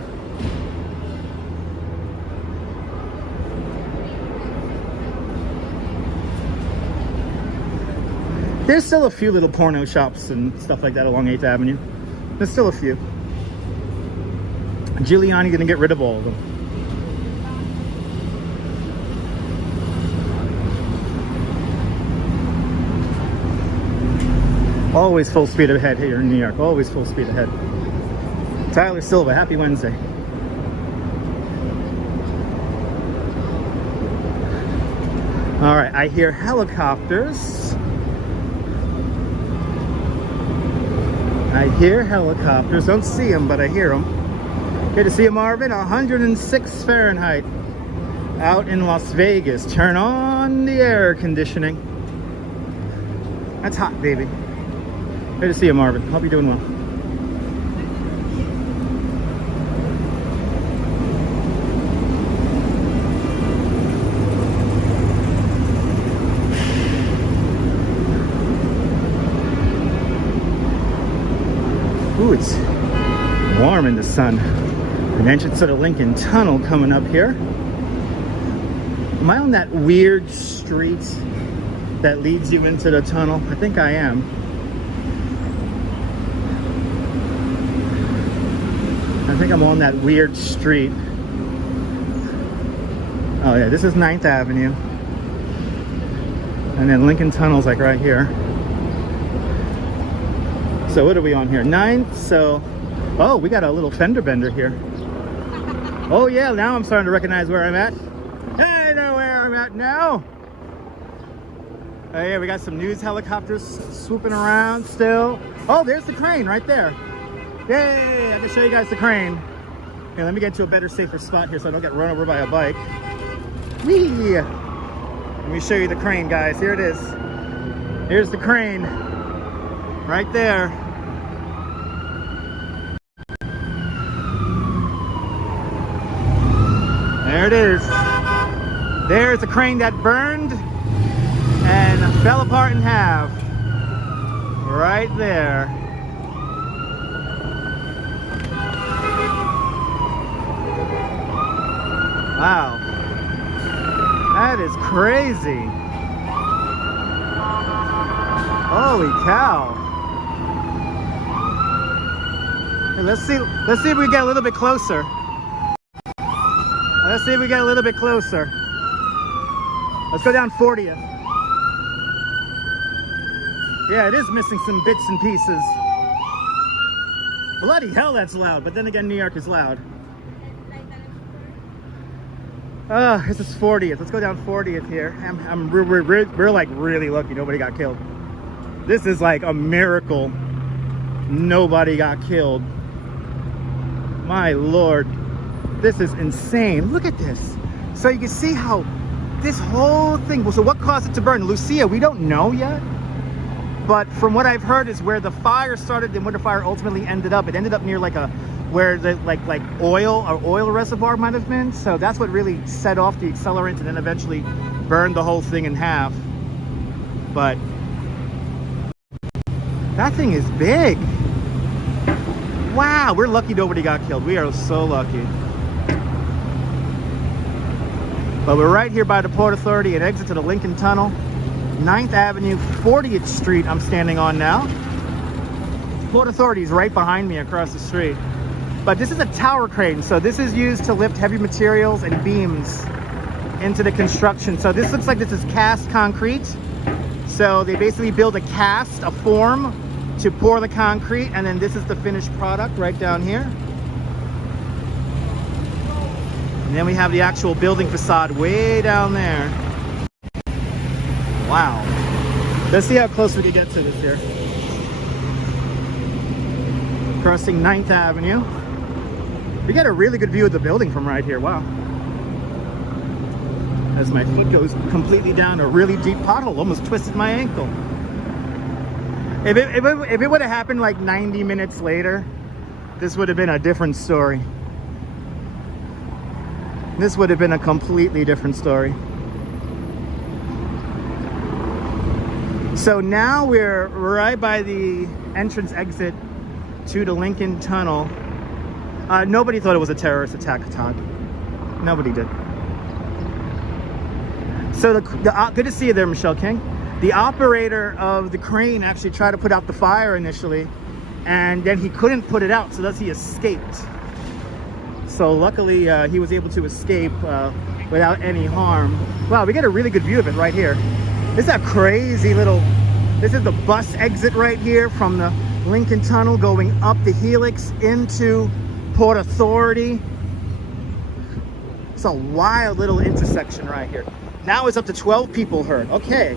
There's still a few little porno shops and stuff like that along 8th Avenue. There's still a few. Giuliani gonna get rid of all of them. Always full speed ahead here in New York. Always full speed ahead. Tyler Silva, happy Wednesday. All right, I hear helicopters. I hear helicopters. Don't see them, but I hear them. Good to see you, Marvin. 106 Fahrenheit out in Las Vegas. Turn on the air conditioning. That's hot, baby. Good to see you, Marvin. Hope you're doing well. Ooh, it's warm in the sun. An entrance to the Lincoln Tunnel coming up here. Am I on that weird street that leads you into the tunnel? I think I am. I think I'm on that weird street. Oh yeah, this is 9th Avenue. And then Lincoln Tunnel's like right here. So what are we on here? 9th, so... Oh, we got a little fender bender here. Oh yeah, now I'm starting to recognize where I'm at. I know where I'm at now. Oh yeah, we got some news helicopters swooping around still. Oh, there's the crane right there. Yay, I can show you guys the crane. Okay, let me get to a better, safer spot here so I don't get run over by a bike. Whee! Let me show you the crane, guys. Here it is. Here's the crane. Right there. There it is. There's a crane that burned and fell apart in half. Right there. Wow. That is crazy. Holy cow. Hey, let's see if we get a little bit closer. Let's see if we get a little bit closer. Let's go down 40th. Yeah, it is missing some bits and pieces. Bloody hell, that's loud. But then again, New York is loud. This is 40th. Let's go down 40th here. We're like really lucky nobody got killed. This is like a miracle. Nobody got killed. My Lord. This is insane. Look at this. So you can see how this whole thing, so what caused it to burn? Lucia, we don't know yet. But from what I've heard is where the fire started and where the fire ultimately ended up. It ended up near like where the like oil reservoir might have been. So that's what really set off the accelerant and then eventually burned the whole thing in half. But that thing is big. Wow, we're lucky nobody got killed. We are so lucky. But we're right here by the Port Authority and exit to the Lincoln Tunnel. 9th Avenue, 40th Street I'm standing on now. Port Authority is right behind me across the street. But this is a tower crane, so this is used to lift heavy materials and beams into the construction. So this looks like this is cast concrete. So they basically build a cast, a form to pour the concrete, and then this is the finished product right down here. And then we have the actual building facade way down there. Wow. Let's see how close we can get to this here. Crossing 9th Avenue. We get a really good view of the building from right here. Wow. As my foot goes completely down a really deep pothole, almost twisted my ankle. If it would have happened like 90 minutes later, this would have been a different story. This would have been a completely different story. So now we're right by the entrance exit to the Lincoln Tunnel. Nobody thought it was a terrorist attack, Todd. Nobody did. So good to see you there, Michelle King. The operator of the crane actually tried to put out the fire initially, and then he couldn't put it out, so thus he escaped. So luckily he was able to escape without any harm. Wow, we get a really good view of it right here. This is a crazy little, this is the bus exit right here from the Lincoln Tunnel going up the Helix into Port Authority. It's a wild little intersection right here. Now it's up to 12 people hurt. Okay.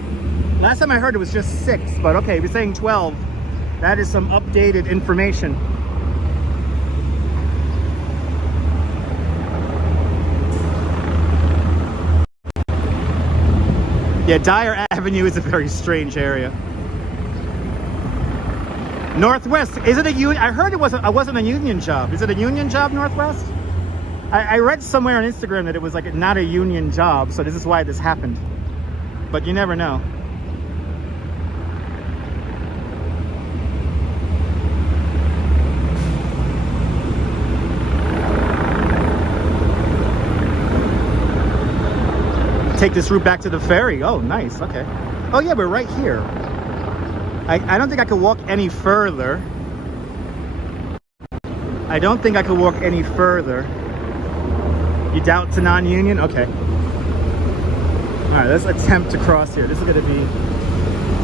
Last time I heard it was just 6, but okay, if you're saying 12, that is some updated information. Yeah, Dyer Avenue is a very strange area. Northwest, is it a union? I heard it wasn't a union job. Is it a union job, Northwest? I read somewhere on Instagram that it was like not a union job, so this is why this happened. But you never know. Take this route back to the ferry. Oh, nice. Okay. Oh yeah, we're right here. I don't think I could walk any further. I don't think I could walk any further. You doubt it's a non-union? Okay. All right, let's attempt to cross here. This is gonna be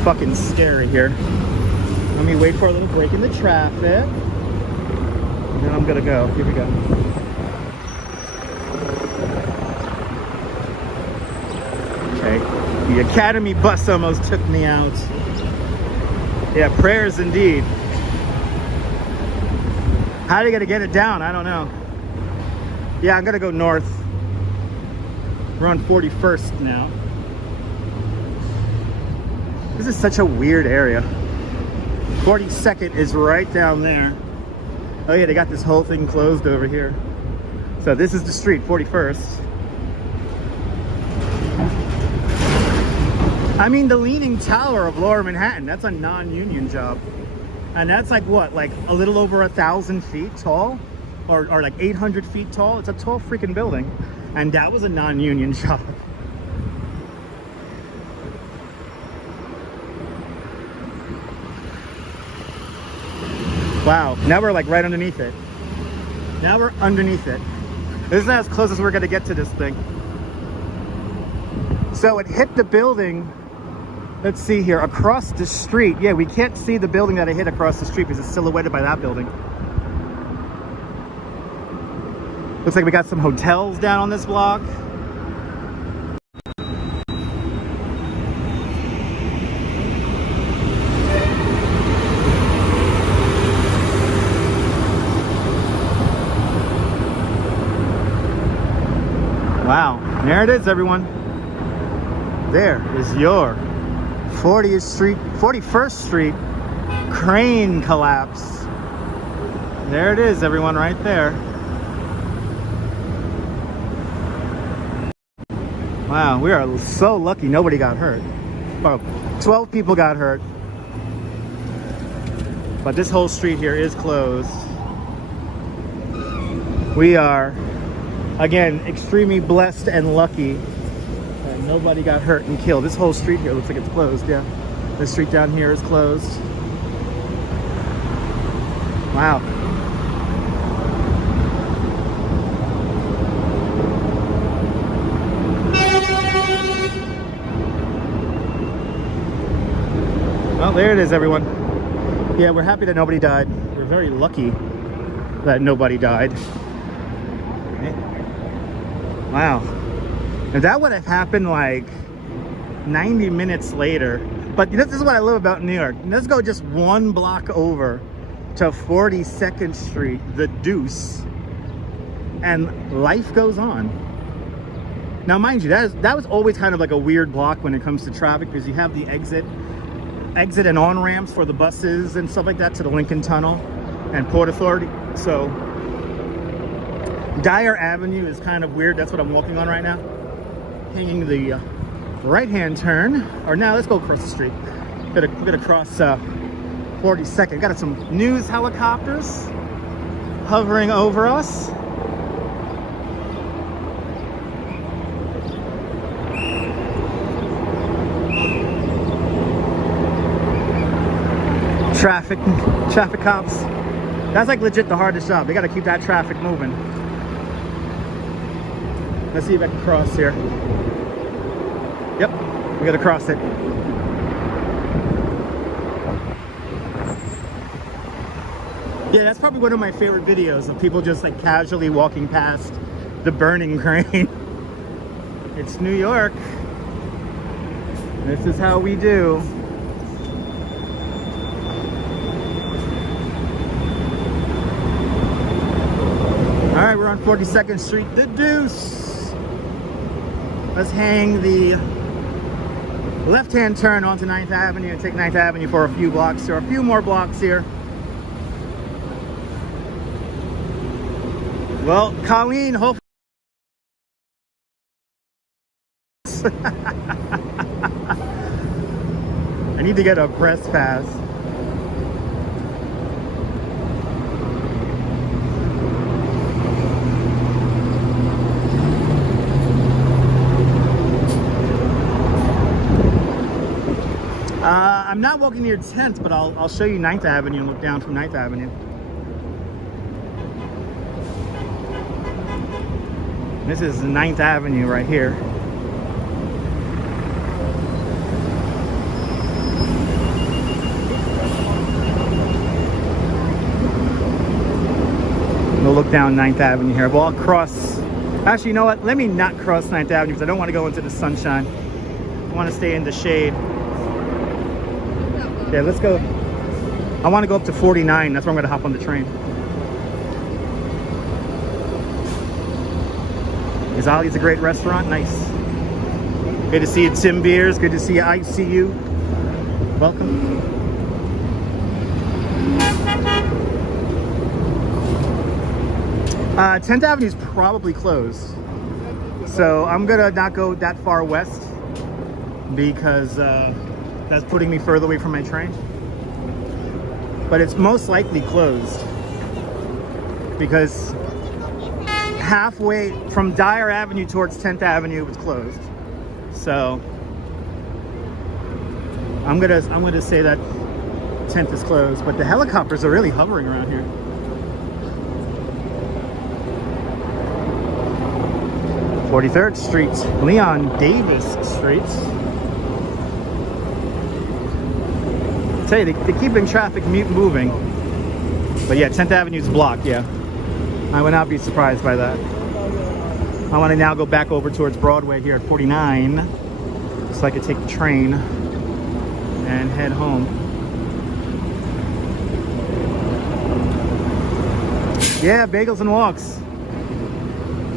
fucking scary here. Let me wait for a little break in the traffic, and then I'm gonna go. Here we go. Okay, the Academy bus almost took me out. Yeah, prayers indeed. How are you gonna get it down? I don't know. Yeah, I'm gonna go north. We're on 41st now. This is such a weird area. 42nd is right down there. Oh yeah, they got this whole thing closed over here. So this is the street, 41st. I mean, the Leaning Tower of Lower Manhattan, that's a non-union job. And that's like what, like a little over 1,000 feet tall? Or like 800 feet tall? It's a tall freaking building. And that was a non-union job. Wow, now we're like right underneath it. Now we're underneath it. This is as close as we're gonna get to this thing. So it hit the building. Let's see here, across the street. Yeah, we can't see the building that it hit across the street because it's silhouetted by that building. Looks like we got some hotels down on this block. Wow, there it is, everyone. There is your 41st Street crane collapse. There it is, everyone, right there. Wow, we are so lucky nobody got hurt. Well, 12 people got hurt. But this whole street here is closed. We are, again, extremely blessed and lucky that nobody got hurt and killed. This whole street here looks like it's closed, yeah. This street down here is closed. Wow. Well, there it is, everyone. Yeah, we're happy that nobody died. We're very lucky that nobody died. Okay. Wow. And that would have happened like 90 minutes later. But this is what I love about New York. Let's go just one block over to 42nd Street, the Deuce, and life goes on. Now, mind you, that was always kind of like a weird block when it comes to traffic, because you have the exit and on ramps for the buses and stuff like that to the Lincoln Tunnel and Port Authority. So Dyer Avenue is kind of weird. That's what I'm walking on right now. Hanging the right-hand turn, or now let's go across the street. gonna cross 42nd. Got some news helicopters hovering over us. Traffic cops. That's like legit the hardest job. They got to keep that traffic moving. Let's see if I can cross here. Yep, we got to cross it. Yeah, that's probably one of my favorite videos of people just like casually walking past the burning crane. It's New York. This is how we do. All right, we're on 42nd Street, the Deuce. Let's hang the left-hand turn onto 9th Avenue and take 9th Avenue for a few blocks, or a few more blocks here. Well, Colleen, hopefully. I need to get a press pass. I'm not walking near 10th, but I'll show you 9th Avenue and look down from 9th Avenue. This is 9th Avenue right here. We'll look down 9th Avenue here. Well, I'll cross. Actually, you know what? Let me not cross 9th Avenue because I don't want to go into the sunshine. I want to stay in the shade. Yeah, let's go. I want to go up to 49. That's where I'm going to hop on the train. Is Ollie's a great restaurant? Nice. Good to see you, Tim Beers. Good to see you, ICU. Welcome. Uh, 10th Avenue is probably closed. So I'm going to not go that far west because that's putting me further away from my train. But it's most likely closed because halfway from Dyer Avenue towards 10th Avenue was closed. So I'm gonna say that 10th is closed, but the helicopters are really hovering around here. (43rd Street, Leon Davis Street). Tell you, they're keeping traffic moving. But yeah, 10th Avenue's blocked, yeah. I would not be surprised by that. I want to now go back over towards Broadway here at 49 so I could take the train and head home. Yeah, bagels and walks.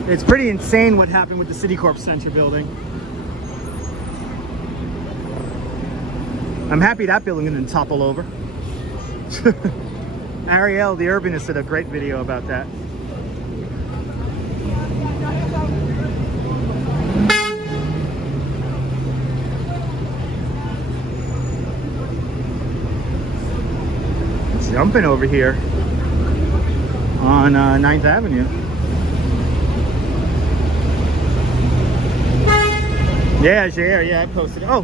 It's pretty insane what happened with the Citicorp Center building. I'm happy that building didn't topple over. Ariel, the urbanist, did a great video about that. Jumping over here on 9th Avenue. Yeah, Jair, yeah, I posted it. Oh,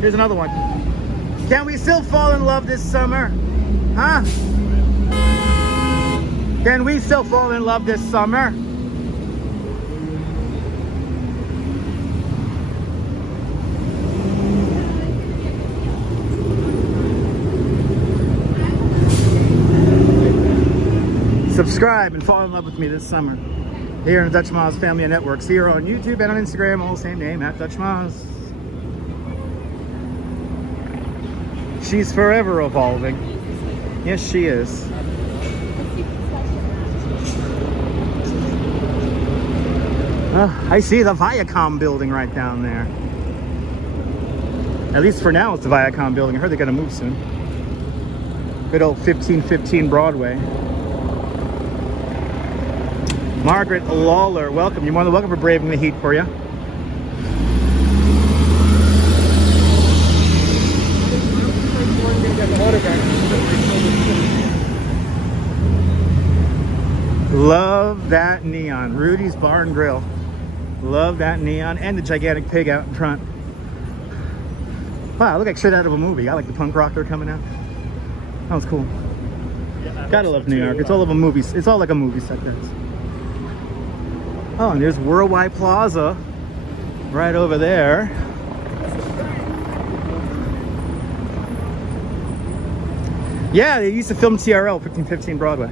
here's another one. Can we still fall in love this summer? Huh? Can we still fall in love this summer? Subscribe and fall in love with me this summer. Here in Dutch Maz Family Networks, here on YouTube and on Instagram, all the same name, at Dutch Maz. She's forever evolving. Yes, she is. I see the Viacom building right down there. At least for now, it's the Viacom building. I heard they're gonna move soon. Good old 1515 Broadway. Margaret Lawler, welcome. You're more than welcome for braving the heat for you. Love that neon. Rudy's Bar and Grill. Love that neon and the gigantic pig out in front. Wow, I look like shit out of a movie. I like the punk rocker coming out. That was cool. Yeah, Gotta love New York. It's all of a movie. It's all like a movie set. There. Oh, and there's Worldwide Plaza right over there. Yeah, they used to film TRL 1515 Broadway.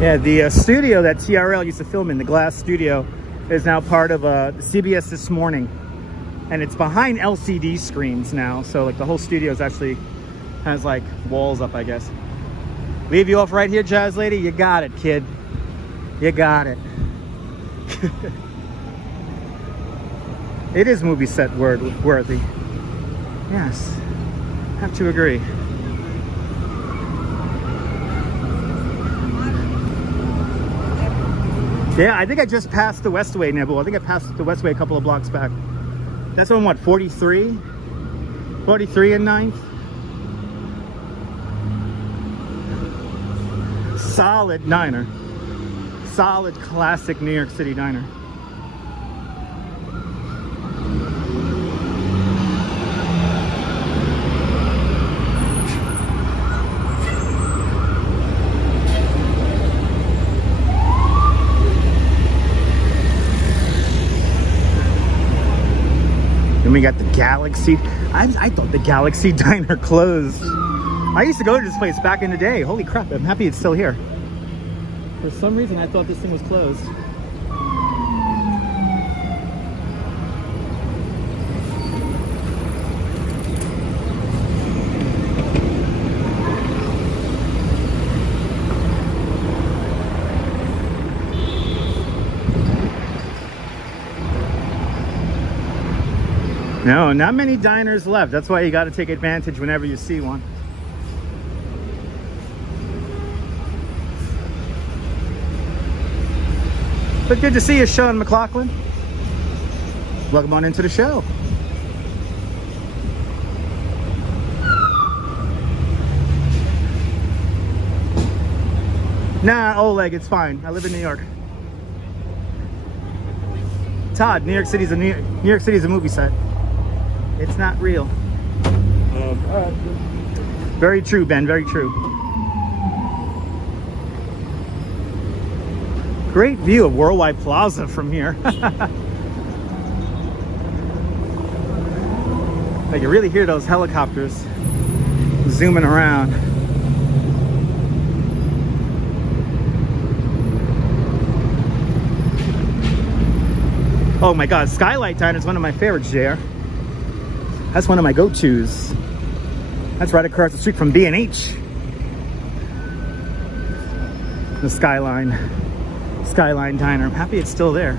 Yeah, the studio that TRL used to film in, the glass studio, is now part of CBS This Morning. And it's behind LCD screens now. So like the whole studio is actually has like walls up, I guess. Leave you off right here, Jazz Lady. You got it, kid. You got it. It is movie set worthy. Yes, have to agree. Yeah, I think I just passed the Westway, Nibble. I think I passed the Westway a couple of blocks back. That's on what, 43? 43 and 9th? Solid diner. Solid classic New York City diner. Then we got the Galaxy. I thought the Galaxy Diner closed. I used to go to this place back in the day. Holy crap, I'm happy it's still here. For some reason, I thought this thing was closed. No, not many diners left. That's why you got to take advantage whenever you see one. But good to see you, Sean McLaughlin. Welcome on into the show. Nah, Oleg, it's fine. I live in New York. Todd, New York City's a movie set. It's not real. Very true, Ben. Very true. Great view of Worldwide Plaza from here. I can really hear those helicopters zooming around. Oh my God, Skylight Diner is one of my favorites, JR. That's one of my go-tos. That's right across the street from B&H. The Skyline Diner. I'm happy it's still there.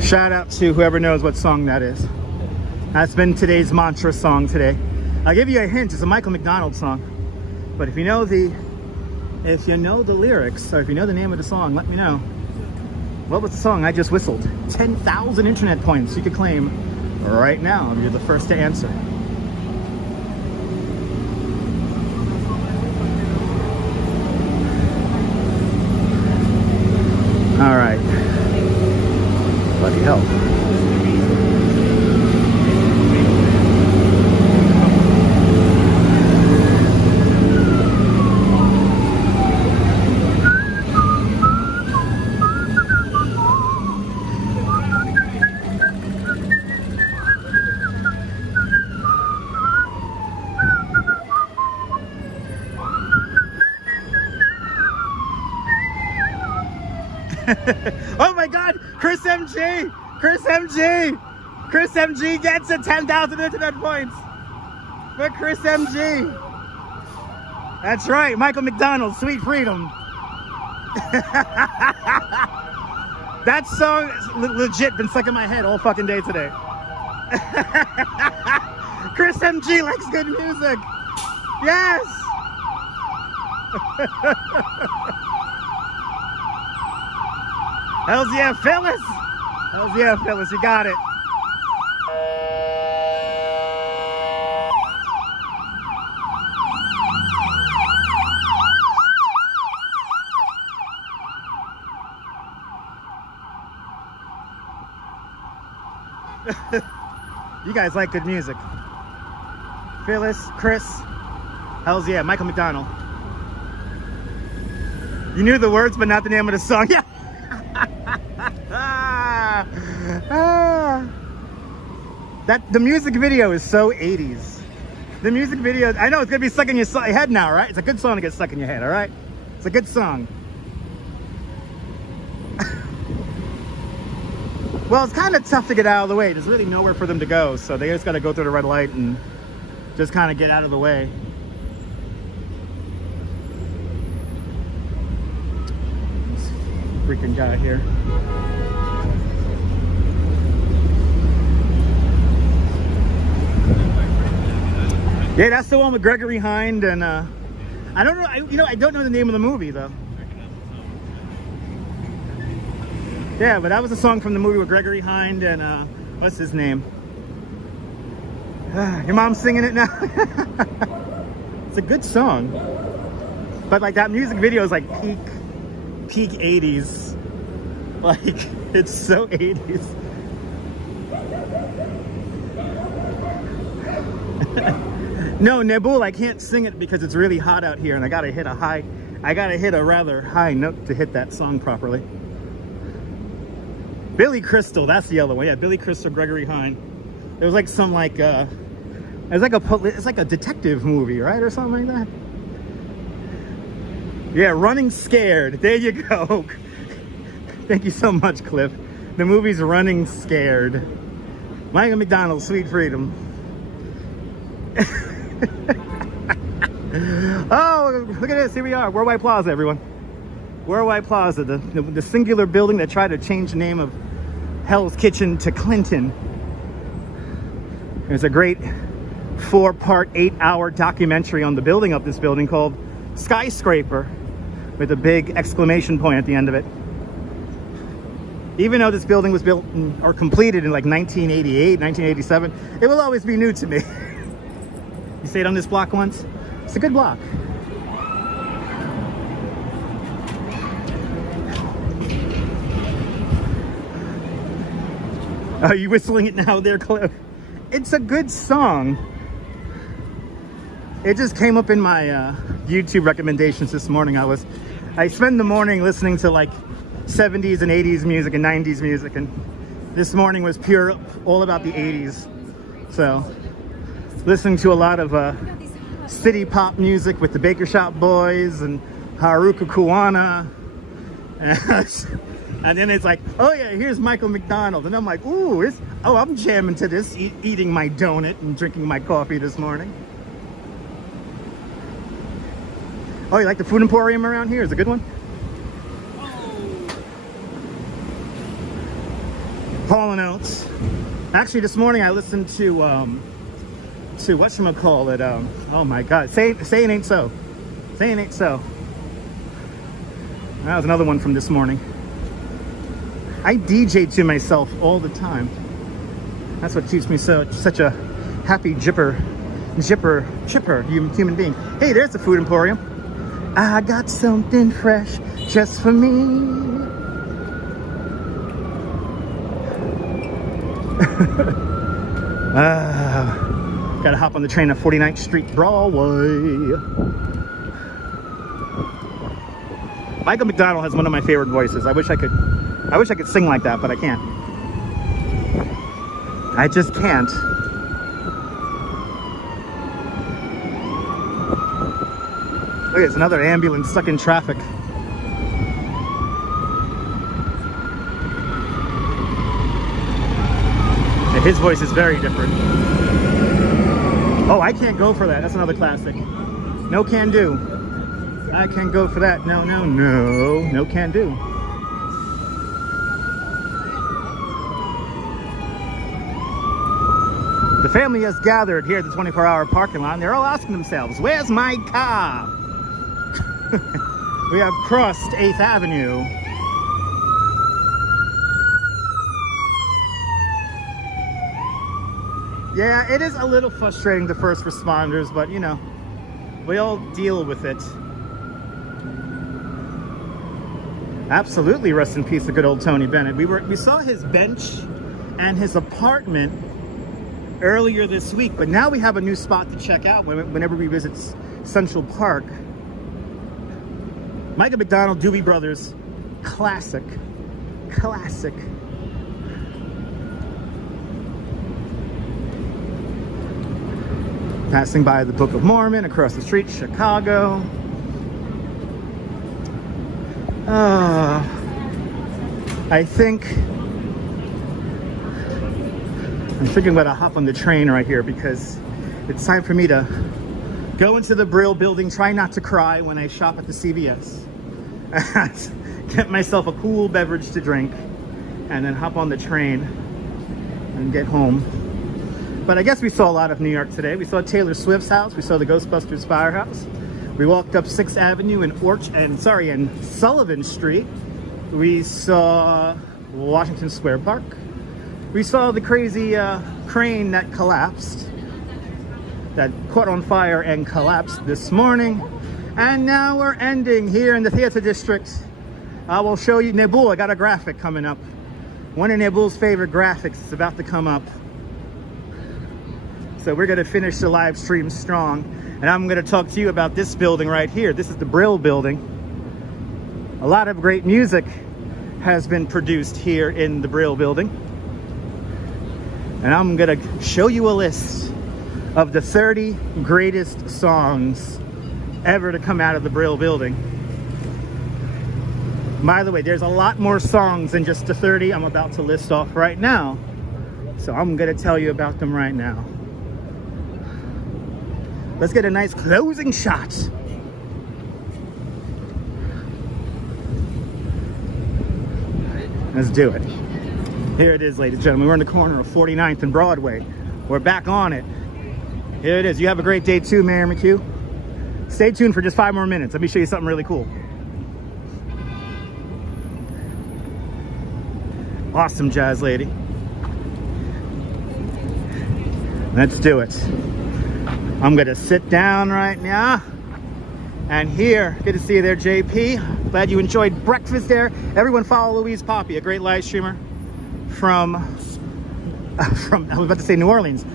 Shout out to whoever knows what song that is. That's been today's mantra song today. I'll give you a hint, it's a Michael McDonald song. But if you know the lyrics, or if you know the name of the song, let me know. What was the song I just whistled? 10,000 internet points you could claim right now if you're the first to answer. All right. Bloody hell. Oh my God, Chris MJ Chris MG! Chris MG gets it, 10,000 internet points for Chris MG. That's right, Michael McDonald, Sweet Freedom. That song is legit been stuck in my head all fucking day today. Chris MG likes good music. Yes! Hells yeah, Phyllis! Hells yeah, Phyllis, you got it. You guys like good music. Phyllis, Chris, hells yeah, Michael McDonald. You knew the words, but not the name of the song. Yeah. The music video is so 80s. The music video, I know it's gonna be stuck in your head now, right? It's a good song to get stuck in your head, all right? It's a good song. Well, it's kind of tough to get out of the way. There's really nowhere for them to go, so they just got to go through the red light and just kind of get out of the way. This freaking guy here. Yeah, that's the one with Gregory Hind and I don't know. I don't know the name of the movie though. Yeah, but that was a song from the movie with Gregory Hind and what's his name? Your mom's singing it now. It's a good song, but like that music video is like peak 80s. Like it's so 80s. No, Nebul, I can't sing it because it's really hot out here and I gotta hit a rather high note to hit that song properly. Billy Crystal, that's the other one. Yeah, Billy Crystal, Gregory Hind. It was like some like it's like a detective movie, right, or something like that. Yeah, Running Scared. There you go. Thank you so much, Cliff. The movie's Running Scared. Michael McDonald, Sweet Freedom. Oh, look at this. Here we are, Worldwide Plaza, everyone. Worldwide Plaza, the singular building that tried to change the name of Hell's Kitchen to Clinton. There's a great 4-part, 8-hour documentary on the building of this building called Skyscraper, with a big exclamation point at the end of it. Even though this building was built or completed in like 1988, 1987, it will always be new to me. You stayed on this block once? It's a good block. Are you whistling it now there, Cliff? It's a good song. It just came up in my YouTube recommendations this morning. I spend the morning listening to like 70s and 80s music and 90s music, and this morning was pure all about the 80s. So listening to a lot of city pop music with the Baker Shop Boys and Haruka Kuwana. And then it's like, oh yeah, here's Michael McDonald. And I'm like, ooh, I'm jamming to this, eating my donut and drinking my coffee this morning. Oh, you like the food emporium around here? Is it a good one? Hall & Oates. Actually, this morning I listened to whatchamacallit, oh my God, Say It Ain't So. Say It Ain't So. That was another one from this morning. I DJ to myself all the time. That's what keeps me such a happy chipper human being. Hey, there's the food emporium. I got something fresh just for me. Gotta hop on the train at 49th Street Broadway. Michael McDonald has one of my favorite voices. I wish I could sing like that, but I can't. I just can't. Look, it's another ambulance stuck in traffic. His voice is very different. Oh, I can't go for that. That's another classic. No can do. I can't go for that. No, no, no. No can do. The family has gathered here at the 24-hour parking lot, and they're all asking themselves, where's my car? We have crossed 8th Avenue. Yeah, it is a little frustrating to first responders, but you know, we all deal with it. Absolutely, rest in peace, the good old Tony Bennett. We saw his bench and his apartment earlier this week, but now we have a new spot to check out whenever we visit Central Park. Michael McDonald, Doobie Brothers, classic. Passing by the Book of Mormon, across the street, Chicago. I'm thinking about to hop on the train right here because it's time for me to go into the Brill building, try not to cry when I shop at the CVS, get myself a cool beverage to drink, and then hop on the train and get home. But I guess we saw a lot of New York today. We saw Taylor Swift's house. We saw the Ghostbusters firehouse. We walked up 6th Avenue and Sullivan Street. We saw Washington Square Park. We saw the crazy crane that collapsed, that caught on fire and collapsed this morning. And now we're ending here in the theater district. I will show you Nabul. I got a graphic coming up. One of Nabul's favorite graphics is about to come up. So we're gonna finish the live stream strong. And I'm gonna talk to you about this building right here. This is the Brill building. A lot of great music has been produced here in the Brill building. And I'm gonna show you a list of the 30 greatest songs ever to come out of the Brill building. By the way, there's a lot more songs than just the 30 I'm about to list off right now. So I'm gonna tell you about them right now. Let's get a nice closing shot. Let's do it. Here it is, ladies and gentlemen. We're in the corner of 49th and Broadway. We're back on it. Here it is. You have a great day too, Mayor McHugh. Stay tuned for just 5 more minutes. Let me show you something really cool. Awesome jazz lady. Let's do it. I'm gonna sit down right now. And here, good to see you there, JP. Glad you enjoyed breakfast there. Everyone follow Louise Poppy, a great live streamer from I was about to say New Orleans,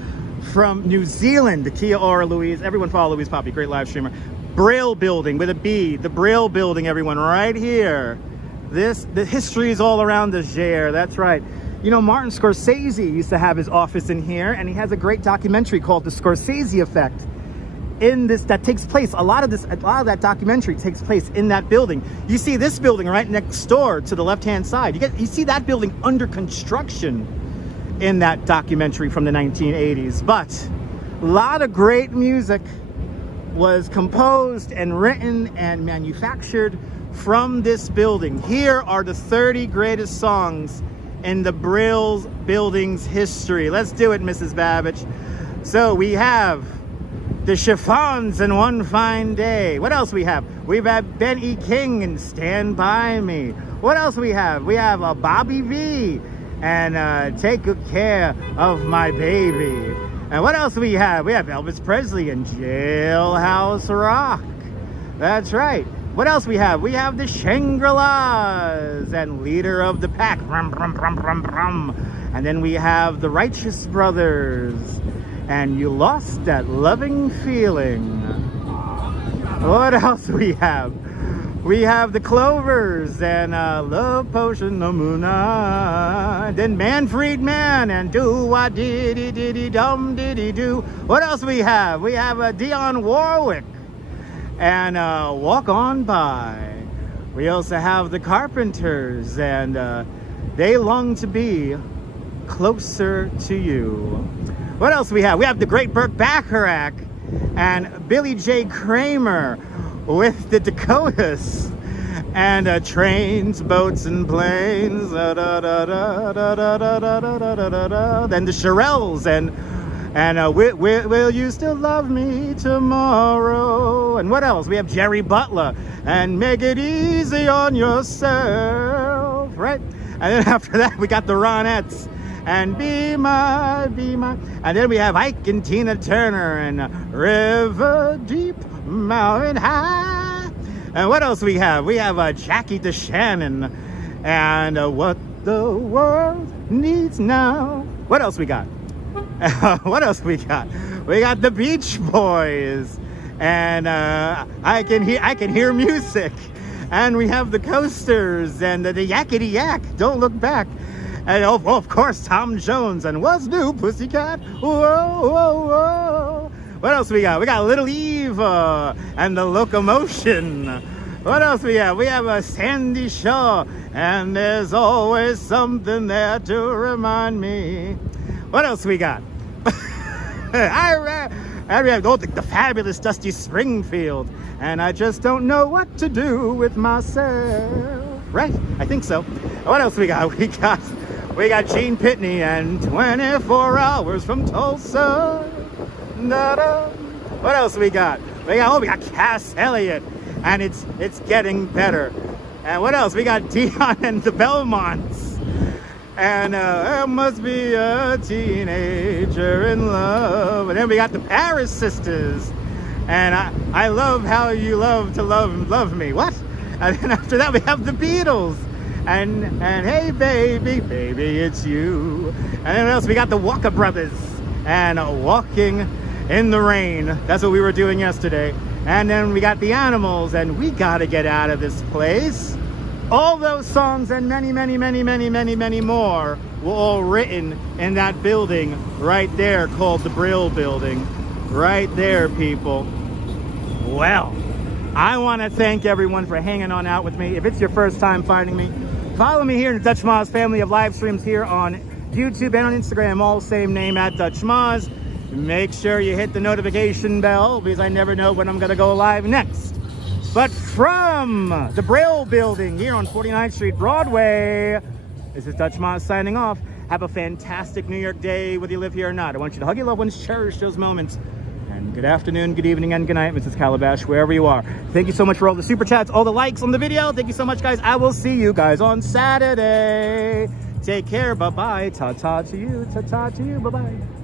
from New Zealand, the Kia Ora Louise. Everyone follow Louise Poppy, great live streamer. Brill building with a B, the Brill building, everyone, right here. The history is all around the Gere, that's right. You know, Martin Scorsese used to have his office in here, and he has a great documentary called The Scorsese Effect. That takes place, a lot of that documentary takes place in that building. You see this building right next door to the left-hand side. You see that building under construction in that documentary from the 1980s. But a lot of great music was composed and written and manufactured from this building. Here are the 30 greatest songs in the Brill building's history. Let's do it, Mrs. Babbage. So we have the Chiffons and One Fine Day. What else we have? We've had Ben E. King and Stand By Me. What else we have? We have a Bobby V and Take Good Care of My Baby. And what else we have? We have Elvis Presley and Jailhouse Rock. That's right. What else we have? We have the Shangri-Las and Leader of the Pack. Brum, brum, brum, brum, brum. And then we have the Righteous Brothers and You Lost That Loving Feeling. What else we have? We have the Clovers and Love Potion of Moonlight. Then Manfred Man and Do-Wah-Diddy-Diddy-Dum-Diddy-Do. What else we have? We have Dionne Warwick and Walk On By. We also have the Carpenters and They Long to Be closer to you. What else we have? We have the great Burt Bacharach and Billy J. Kramer with the Dakotas and trains, boats, and planes. Then the Shirelles and will you still love me tomorrow? And what else? We have Jerry Butler and make it easy on yourself, right? And then after that, we got the Ronettes and be my. And then we have Ike and Tina Turner and River Deep, Mountain High. And what else we have? We have Jackie DeShannon and What the World Needs Now. What else we got? What else we got? We got the Beach Boys and I can hear music. And we have the Coasters and the Yakety Yak, Don't Look Back. And of course, Tom Jones and What's New, Pussycat? Whoa, whoa, whoa. What else we got? We got Little Eva and the Locomotion. What else we have? We have Sandy Shaw and There's Always Something There to Remind Me. What else we got? I have the fabulous Dusty Springfield. And I just don't know what to do with myself. Right? I think so. What else we got? We got Gene Pitney and 24 Hours from Tulsa. Da-da. What else we got? We got Cass Elliot, and it's getting better. And what else? We got Dion and the Belmonts. And I must be a teenager in love. And then we got the Paris Sisters. And I love how you love to love me. What? And then after that we have the Beatles. And hey baby, it's you. And then what else? We got the Walker Brothers and Walking in the Rain. That's what we were doing yesterday. And then we got the Animals and We Gotta Get Out of This Place. All those songs and many more were all written in that building right there called the Brill Building. Right there, people. Well, I want to thank everyone for hanging on out with me. If it's your first time finding me, follow me here in the Dutch Moz family of live streams here on YouTube and on Instagram, all same name at Dutch Moz. Make sure you hit the notification bell because I never know when I'm going to go live next. But from the Brill Building here on 49th Street, Broadway, this is Dutch Moz signing off. Have a fantastic New York day, whether you live here or not. I want you to hug your loved ones, cherish those moments. And good afternoon, good evening, and good night, Mrs. Calabash, wherever you are. Thank you so much for all the super chats, all the likes on the video. Thank you so much, guys. I will see you guys on Saturday. Take care. Bye-bye. Ta-ta to you. Ta-ta to you. Bye-bye.